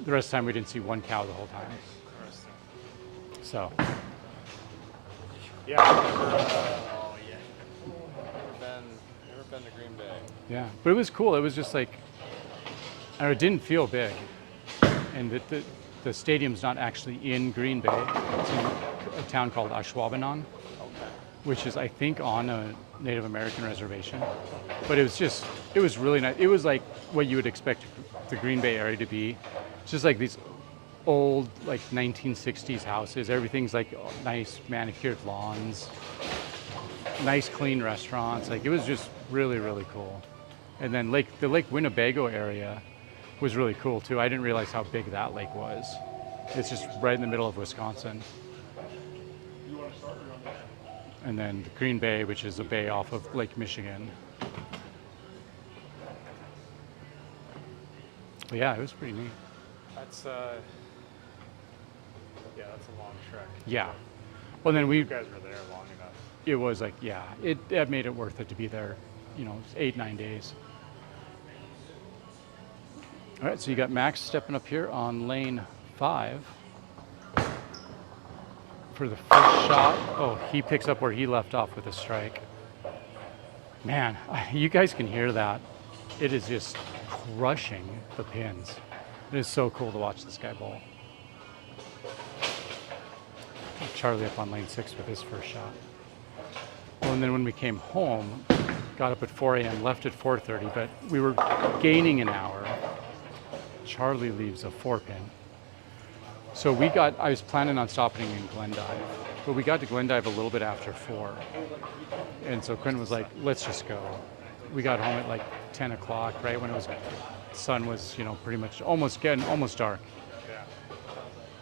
The rest of the time we didn't see 1 cow the whole time. So. Yeah. Never been to Green Bay. Yeah, but it was cool. It was just like, I don't know, it didn't feel big. And the stadium's not actually in Green Bay. It's in a town called Ashwaubenon, which is, I think, on a Native American reservation. But it was really nice. It was like what you would expect the Green Bay area to be. It's just like these old, like 1960s houses. Everything's like nice manicured lawns, nice clean restaurants. Like it was just really, really cool. And then the Lake Winnebago area was really cool too. I didn't realize how big that lake was. It's just right in the middle of Wisconsin. And then the Green Bay, which is a bay off of Lake Michigan. But yeah, it was pretty neat. That's that's a long trek. Yeah. Well, then You guys were there long enough. it was like, yeah, it made it worth it to be there, 8-9 days. All right, so you got Max stepping up here on lane 5 for the first shot. Oh, he picks up where he left off with a strike. Man, you guys can hear that. It is just crushing the pins. It is so cool to watch this guy bowl. Charlie up on lane 6 with his first shot. Well, and then when we came home, got up at 4 a.m., left at 4:30, but we were gaining an hour. Charlie leaves a 4-pin. So I was planning on stopping in Glendive, but we got to Glendive a little bit after 4. And so Quinn was like, let's just go. We got home at like 10 o'clock, right when sun was, pretty much almost dark.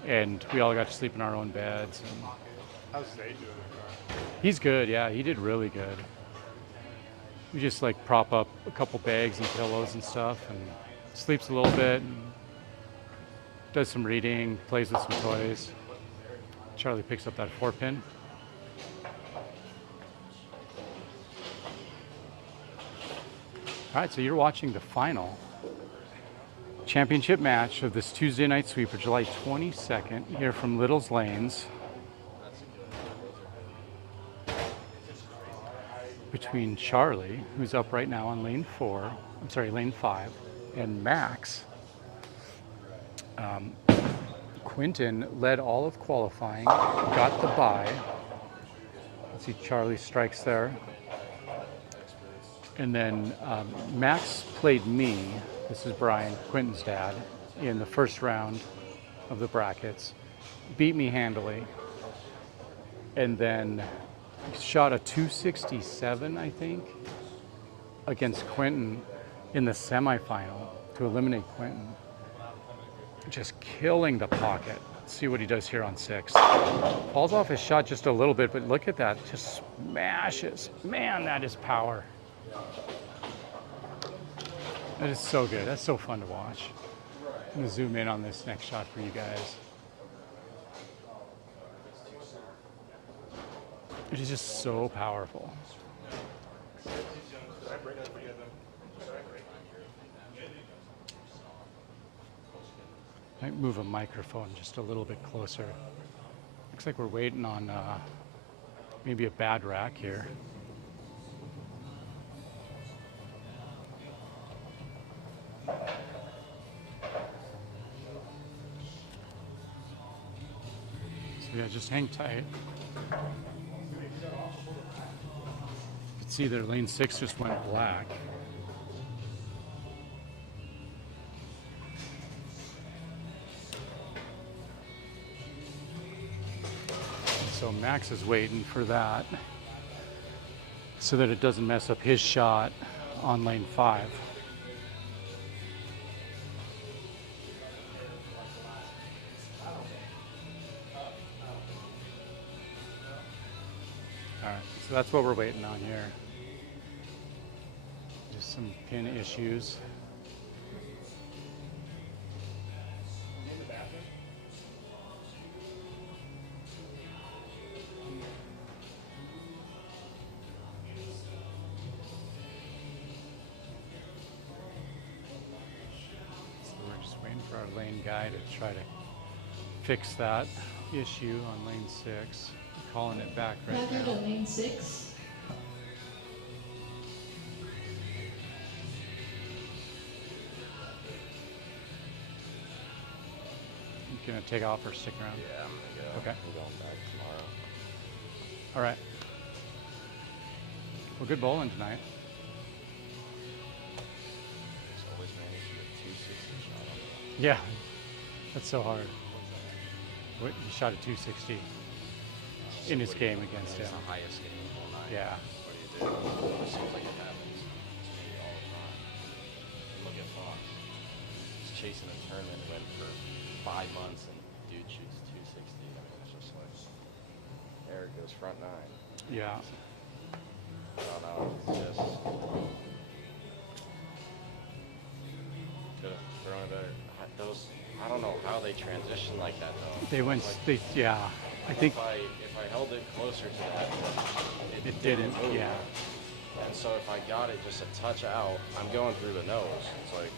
Yeah. And we all got to sleep in our own beds. And How's Zay doing in the car? he's good, yeah, he did really good. We just like prop up a couple bags and pillows and stuff, and sleeps a little bit, and does some reading, plays with some toys. Charlie picks up that 4-pin. All right, so you're watching the final championship match of this Tuesday night sweeper, July 22nd, here from Little's Lanes. between Charlie, who's up right now on lane 4, I'm sorry, lane 5, and Max. Quinton led all of qualifying, got the bye. Let's see, Charlie strikes there. And then Max played me, this is Brian, Quinton's dad, in the first round of the brackets, beat me handily, and then shot a 267, I think, against Quinton in the semifinal to eliminate Quinton. Just killing the pocket. Let's see what he does here on 6. Falls off his shot just a little bit, but look at that, just smashes. Man, that is power. That is so good. That's so fun to watch. I'm gonna zoom in on this next shot for you guys. It is just so powerful. Might move a microphone just a little bit closer. Looks like we're waiting on maybe a bad rack here. So yeah, just hang tight. You can see their lane 6 just went black. So Max is waiting for that so that it doesn't mess up his shot on lane 5. All right, so that's what we're waiting on here. Just some pin issues. For our lane guy to try to fix that issue on lane 6. Calling it back right Back now. out of lane 6. You gonna take off or stick around? Yeah, I'm gonna go. Okay. I'm going back tomorrow. All right. Well, good bowling tonight. Just always managed to get 260 shot on it. Yeah, that's so hard. What, he shot a 260 in his game against him. It's the highest game of all night. Yeah. What do you do? It seems like it happens to me all the time. Look at Fox. He's chasing a tournament win for 5 months and dude shoots 260. I mean, it's just like, there it goes, front 9. Yeah. I don't know. It's just could have thrown it better. Those, I don't know how they transition like that though. They went. Like, Yeah. I think if I held it closer to that, it didn't. move. Yeah. And so if I got it just a touch out, I'm going through the nose. It's like,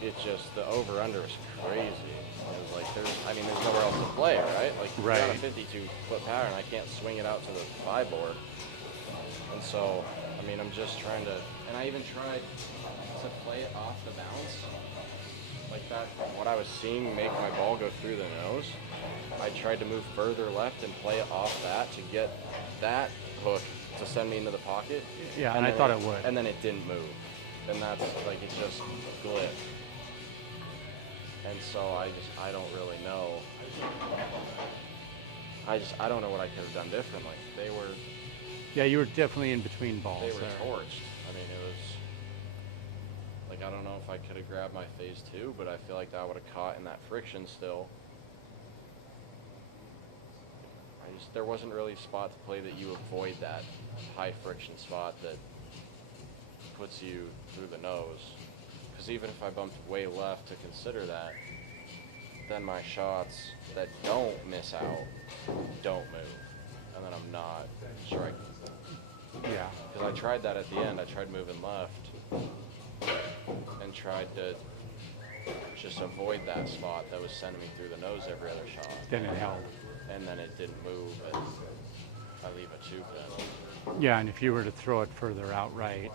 it just, the over-under is crazy. It was like, there's nowhere else to play, right? Like, Right. you're on a 52-foot pattern, I can't swing it out to the 5 board. And so, I mean, I'm just trying to, and I even tried to play it off the bounce. Like that, what I was seeing make my ball go through the nose, I tried to move further left and play it off that to get that hook to send me into the pocket. Yeah, and I then thought it would. And then it didn't move. And that's like, it just glipped. And so I don't really know. I don't know what I could have done differently. They were Yeah, you were definitely in between balls They were there. torched. I mean, it was like, I don't know if I could have grabbed my phase 2, but I feel like that would have caught in that friction still. There wasn't really a spot to play that you avoid that high friction spot that puts you through the nose. Because even if I bumped way left to consider that, then my shots that don't miss out don't move. And then I'm not striking. Yeah. Because I tried that at the end. I tried moving left and tried to just avoid that spot that was sending me through the nose every other shot. Then it held. And then it didn't move. And I leave a 2-pin. Yeah, and if you were to throw it further out right,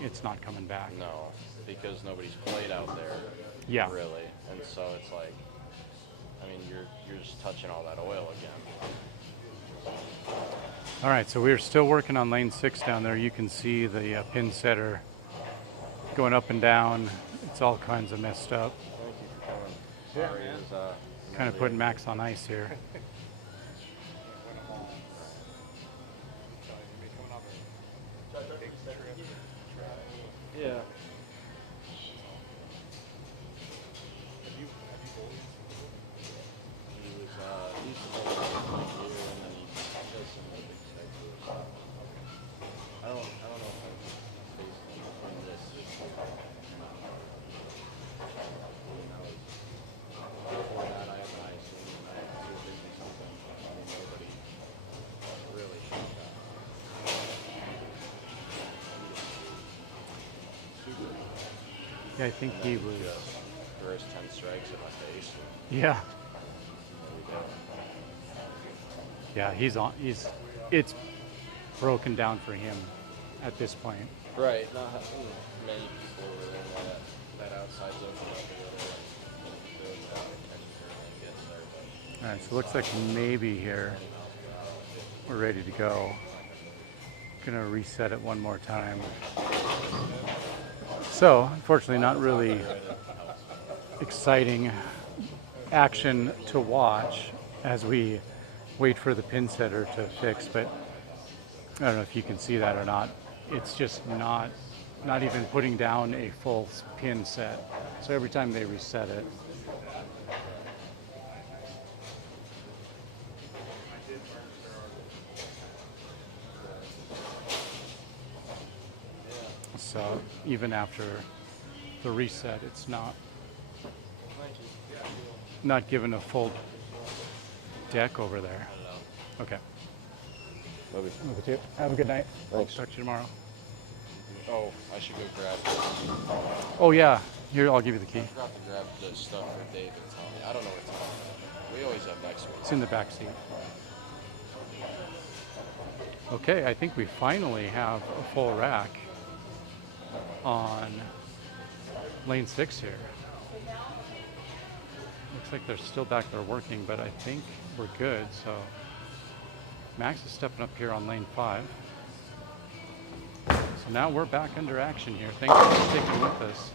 it's not coming back. No, because nobody's played out there. Yeah. Really, and so it's like, I mean, you're just touching all that oil again. All right, so we're still working on lane 6 down there. You can see the pin setter going up and down. It's all kinds of messed up. Thank you for coming. Sorry, it was, Kind of putting Max on ice here. Yeah. He was, he's the one like here, and then he does some of the big sectors. I don't know if I'm facing him from this. Before that, I have an ice and I have to do something. I mean, nobody really shot that. Super. Yeah, I think he was. First 10 strikes in my face. Yeah. There we go. Yeah, it's broken down for him at this point. Right, not many people were in that outside zone up together and throws it out and gets there. But All right, so it looks like maybe here we're ready to go. Gonna reset it one more time. So, unfortunately, not really exciting action to watch as we wait for the pin setter to fix, but I don't know if you can see that or not. It's just not even putting down a full pin set. So every time they reset it, so even after the reset, it's not given a full deck over there. Okay. Love you. Love you too. Have a good night. Thanks. Talk to you tomorrow. Oh, I should go grab it. Oh yeah, here, I'll give you the key. I forgot to grab the stuff for Dave and Tommy. I don't know where Tommy is. We always have next week. It's in the back seat. Okay, I think we finally have a full rack on lane 6 here. Looks like they're still back there working, but I think we're good. So Max is stepping up here on lane 5. So now we're back under action here. Thanks for sticking with us.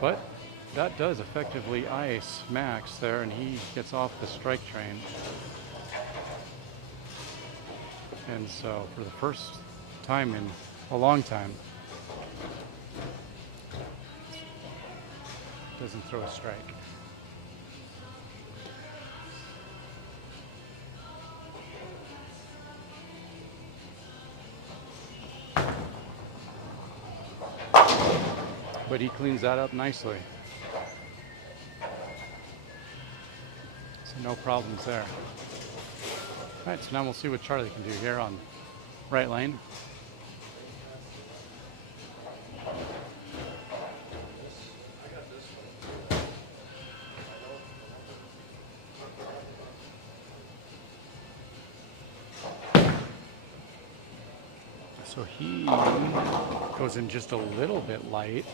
But that does effectively ice Max there, and he gets off the strike train. And so for the first time in a long time, doesn't throw a strike. But he cleans that up nicely. So no problems there. All right, so now we'll see what Charlie can do here on right lane. So he goes in just a little bit light.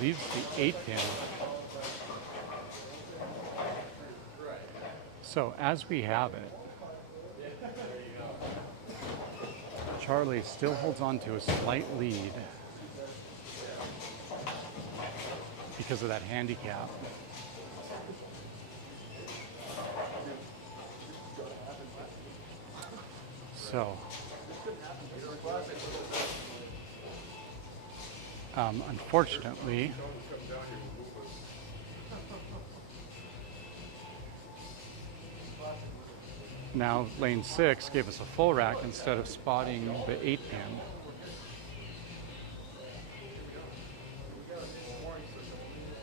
Leaves the 8-pin. So as we have it, Charlie still holds on to a slight lead because of that handicap. So, unfortunately, now lane 6 gave us a full rack instead of spotting the 8-pin.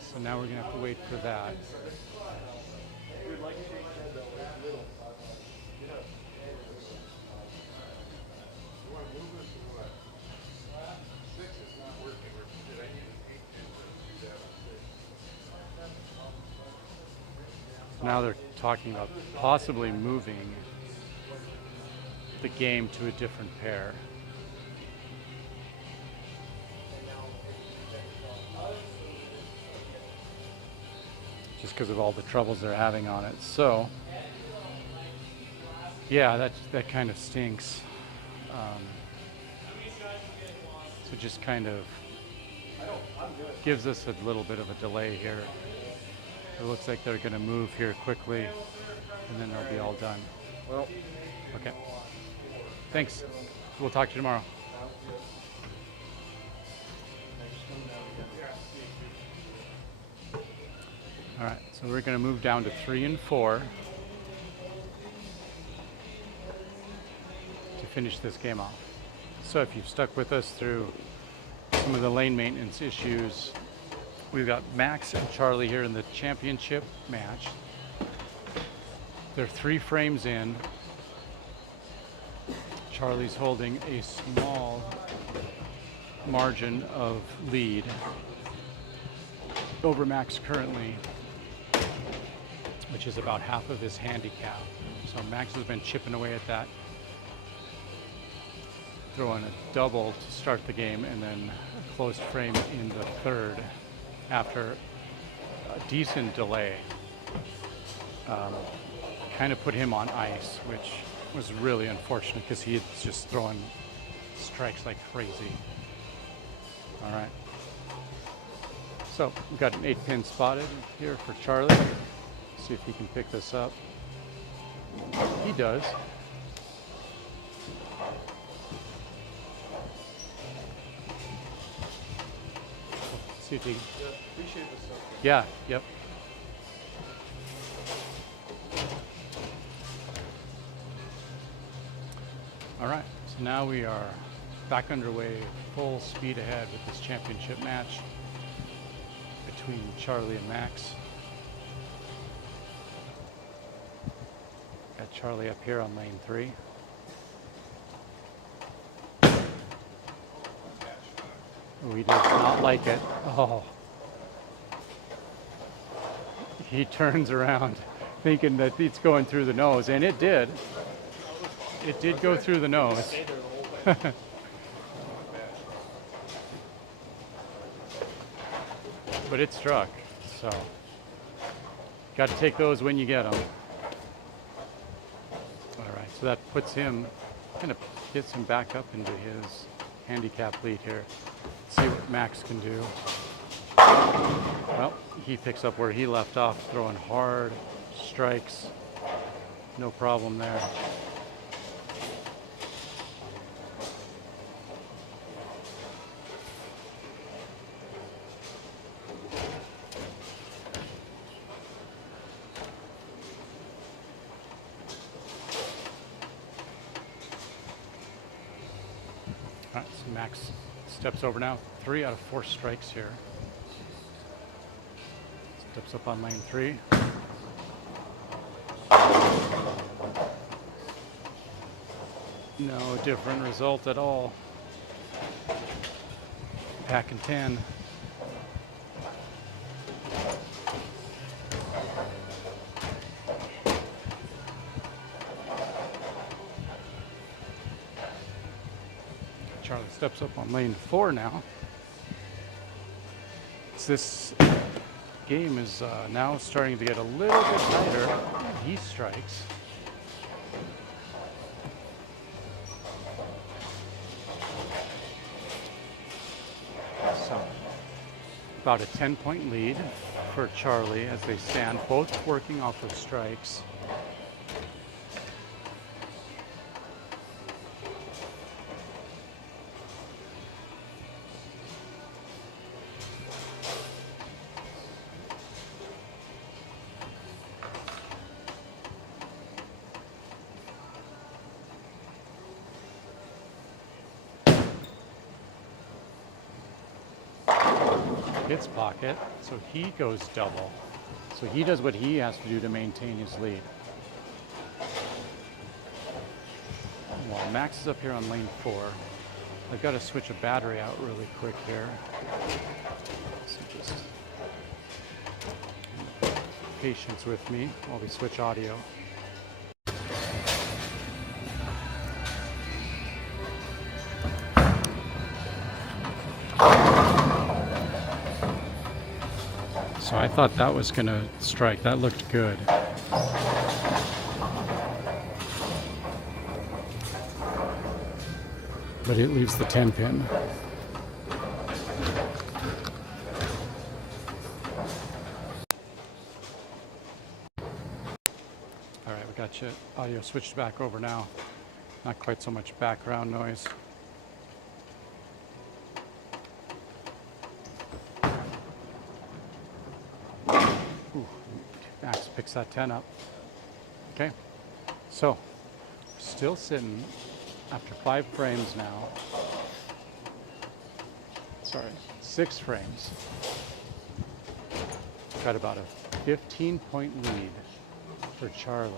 So now we're going to have to wait for that. So now they're talking about possibly moving the game to a different pair. Just because of all the troubles they're having on it. So, yeah, that kind of stinks. So just kind of gives us a little bit of a delay here. It looks like they're going to move here quickly, and then they'll be all done. Well, Okay. Thanks. We'll talk to you tomorrow. All right, so we're going to move down to 3 and 4 to finish this game off. So if you've stuck with us through some of the lane maintenance issues, we've got Max and Charlie here in the championship match. They're 3 frames in. Charlie's holding a small margin of lead over Max currently, which is about half of his handicap. So Max has been chipping away at that, throwing a double to start the game and then a closed frame in the third after a decent delay. Kind of put him on ice, which was really unfortunate because he had just throwing strikes like crazy. All right. So we've got an 8-pin spotted here for Charlie. See if he can pick this up. He does. See if he. Appreciate this stuff. Yeah. Yep. All right. So now we are back underway, full speed ahead with this championship match between Charlie and Max. Got Charlie up here on lane 3. Oh, he does not like it. Oh. He turns around thinking that it's going through the nose, and it did. It did go through the nose. But it struck, so got to take those when you get them. All right, so that puts him, kind of gets him back up into his handicap lead here. See what Max can do. Well, he picks up where he left off, throwing hard strikes. No problem there. All right, so Max steps over now. 3 out of 4 strikes here. Steps up on lane 3. No different result at all. Packing 10. Charlie steps up on lane 4 now. This game is now starting to get a little bit tighter. He strikes. So, about a 10-point lead for Charlie as they stand, both working off of strikes. Hits pocket, so he goes double. So he does what he has to do to maintain his lead. While Max is up here on lane 4, I've got to switch a battery out really quick here. So just patience with me while we switch audio. So I thought that was gonna strike. That looked good. But it leaves the 10 pin. All right, we got you. Audio switched back over now. Not quite so much background noise. Ooh, Max picks that 10 up. Okay, so still sitting after 5 frames now. Sorry, 6 frames. Got about a 15-point lead for Charlie.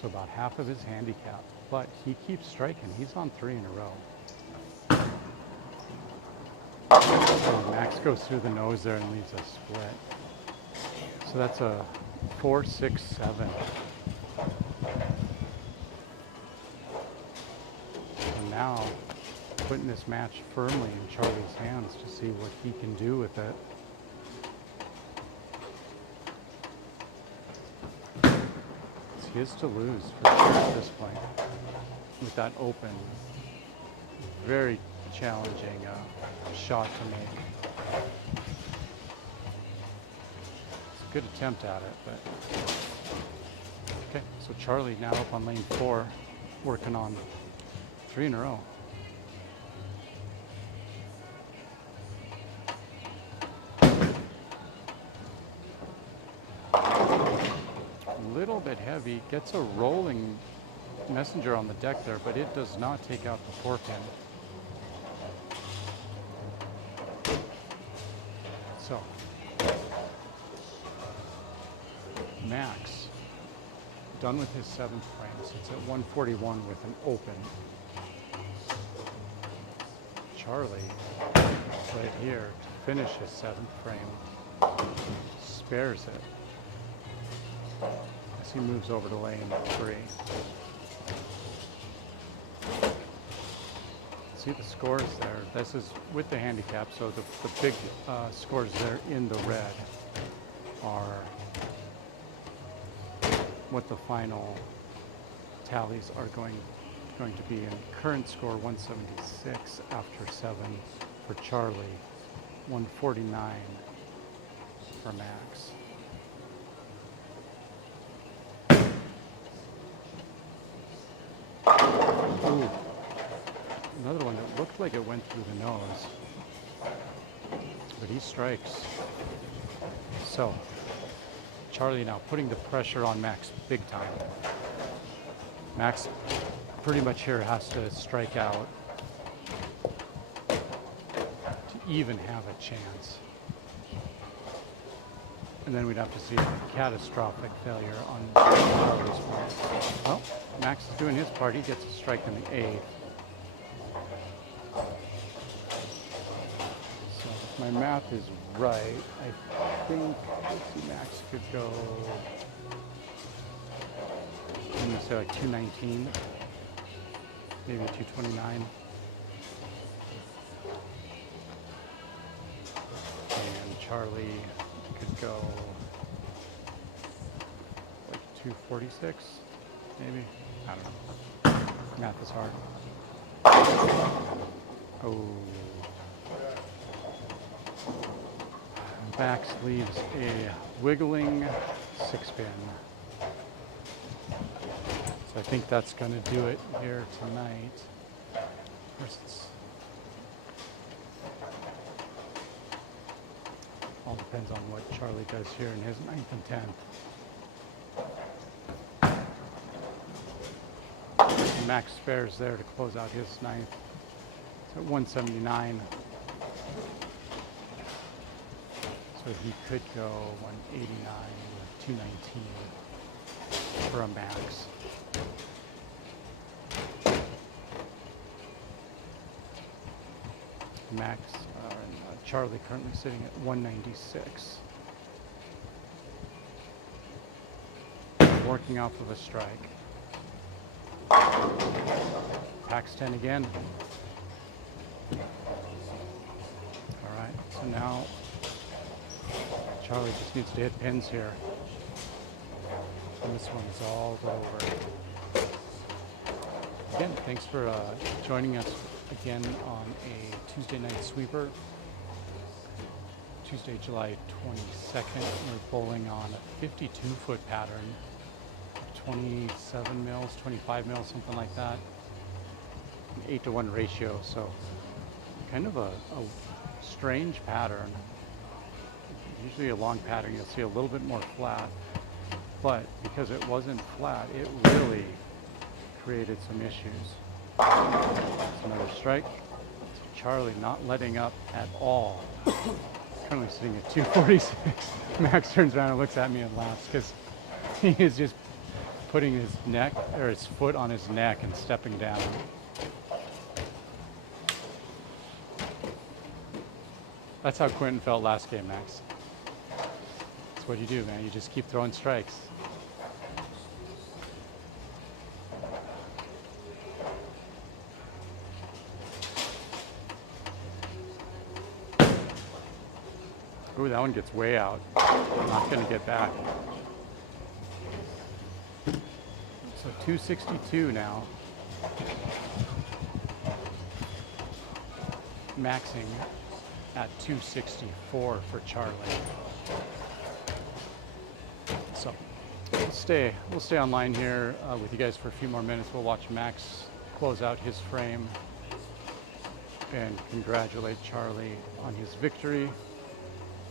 So about half of his handicap, but he keeps striking. He's on 3 in a row. So Max goes through the nose there and leaves a split. So that's a 4, 6, 7. And now putting this match firmly in Charlie's hands to see what he can do with it. It's his to lose for sure at this point. With that open, very challenging shot to make. It's a good attempt at it, but okay. So Charlie now up on lane 4, working on 3 in a row. A little bit heavy, gets a rolling messenger on the deck there, but it does not take out the 4 pin. So Max done with his 7th frame. Sits at 141 with an open. Charlie right here to finish his 7th frame spares it as he moves over to lane 3. See the scores there. This is with the handicap, so the big scores there in the red are what the final tallies are going to be. And current score 176 after 7 for Charlie, 149 for Max. Ooh. Another one that looked like it went through the nose, but he strikes. So Charlie now putting the pressure on Max big time. Max pretty much here has to strike out to even have a chance. And then we'd have to see a catastrophic failure on Charlie's part. Well, Max is doing his part. He gets a strike in the 8th. So if my math is right, I think, let's see, Max could go, I'm going to say like 219, maybe 229. And Charlie could go like 246, maybe. I don't know. Math is hard. Oh. Max leaves a wiggling 6-pin. So I think that's going to do it here tonight. Of course, it's all depends on what Charlie does here in his 9th and 10th. Max spares there to close out his 9th. It's at 179. So he could go 189 or 219 for a Max. Max and Charlie currently sitting at 196. Working off of a strike. Pax 10 again. All right, so now Charlie just needs to hit pins here. And this one is all but over. Again, thanks for joining us again on a Tuesday night sweeper. Tuesday, July 22nd. We're bowling on a 52-foot pattern. 27 mils, 25 mils, something like that. An 8-to-1 ratio, so kind of a strange pattern. Usually a long pattern, you'll see a little bit more flat, but because it wasn't flat, it really created some issues. That's another strike. Charlie not letting up at all. Currently sitting at 246. Max turns around and looks at me and laughs because he is just putting his neck or his foot on his neck and stepping down. That's how Quentin felt last game, Max. That's what you do, man. You just keep throwing strikes. Ooh, that one gets way out. Not going to get back. So 262 now. Maxing at 264 for Charlie. So we'll stay online here with you guys for a few more minutes. We'll watch Max close out his frame and congratulate Charlie on his victory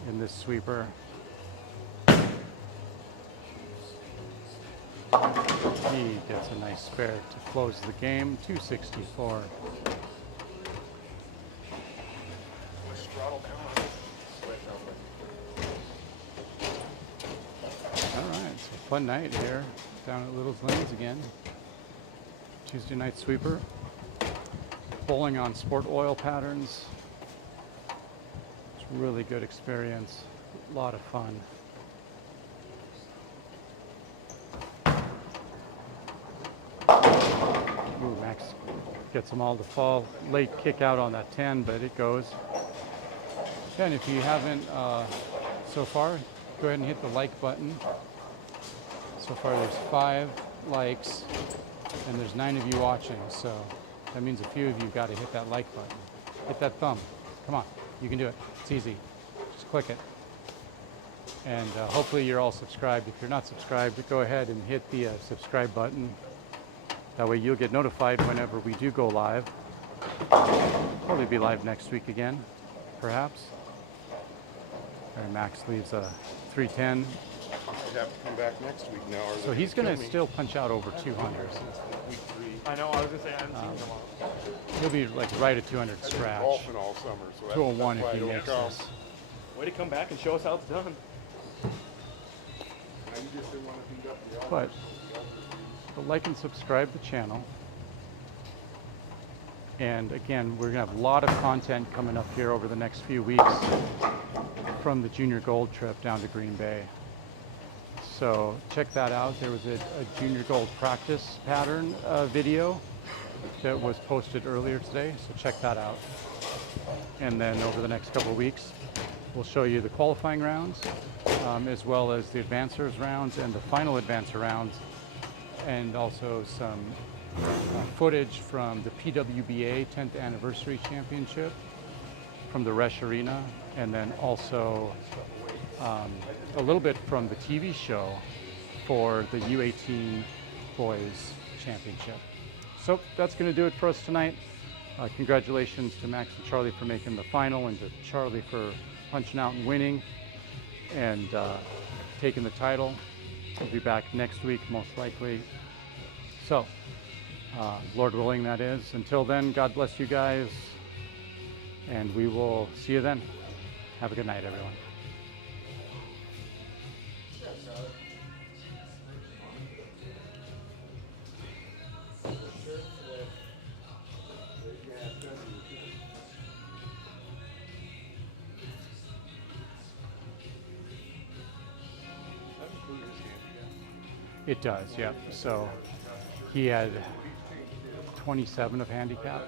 in this sweeper. He gets a nice spare to close the game, 264. All right, so fun night here down at Little's Lanes again. Tuesday night sweeper. Bowling on sport oil patterns. It's a really good experience, a lot of fun. Ooh, Max gets them all to fall. Late kick out on that 10, but it goes. And if you haven't so far, go ahead and hit the like button. So far there's 5 likes and there's 9 of you watching, so that means a few of you got to hit that like button. Hit that thumb. Come on, you can do it. It's easy. Just click it. And hopefully you're all subscribed. If you're not subscribed, go ahead and hit the subscribe button. That way you'll get notified whenever we do go live. Probably be live next week again, perhaps. And Max leaves a 310. I have to come back next week now. So he's going to still punch out over 200. I know, I was going to say, I haven't seen him on. He'll be like right at 200 scratch. Golfing all summer, so 201 that's if he why I makes don't come. this. Way to come back and show us how it's done. You just didn't want to beat up the But like and subscribe the channel. And again, we're going to have a lot of content coming up here over the next few weeks from the Junior Gold trip down to Green Bay. So check that out. There was a Junior Gold practice pattern video that was posted earlier today, so check that out. And then over the next couple of weeks, we'll show you the qualifying rounds, as well as the advancers rounds and the final advancer rounds, and also some footage from the PWBA 10th Anniversary Championship from the Resch Arena, and then also a little bit from the TV show for the U18 Boys Championship. So that's going to do it for us tonight. Congratulations to Max and Charlie for making the final, and to Charlie for punching out and winning and taking the title. We'll be back next week, most likely. So, Lord willing, that is. Until then, God bless you guys, and we will see you then. Have a good night, everyone. It does, yep. So he had 27 of handicap,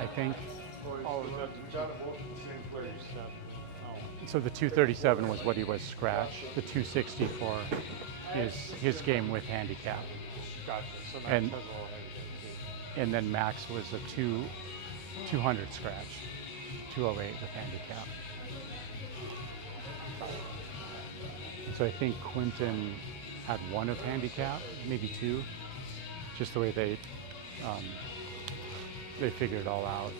I think. Oh, you got it both in the same place. So the 237 was what he was scratch. The 260 for his game with handicap. Gotcha. So Max And- has a little handicap And then Max was a 200 scratch, 208 with handicap. So I think Quinton had one of handicap, maybe two, just the way they figured it all out.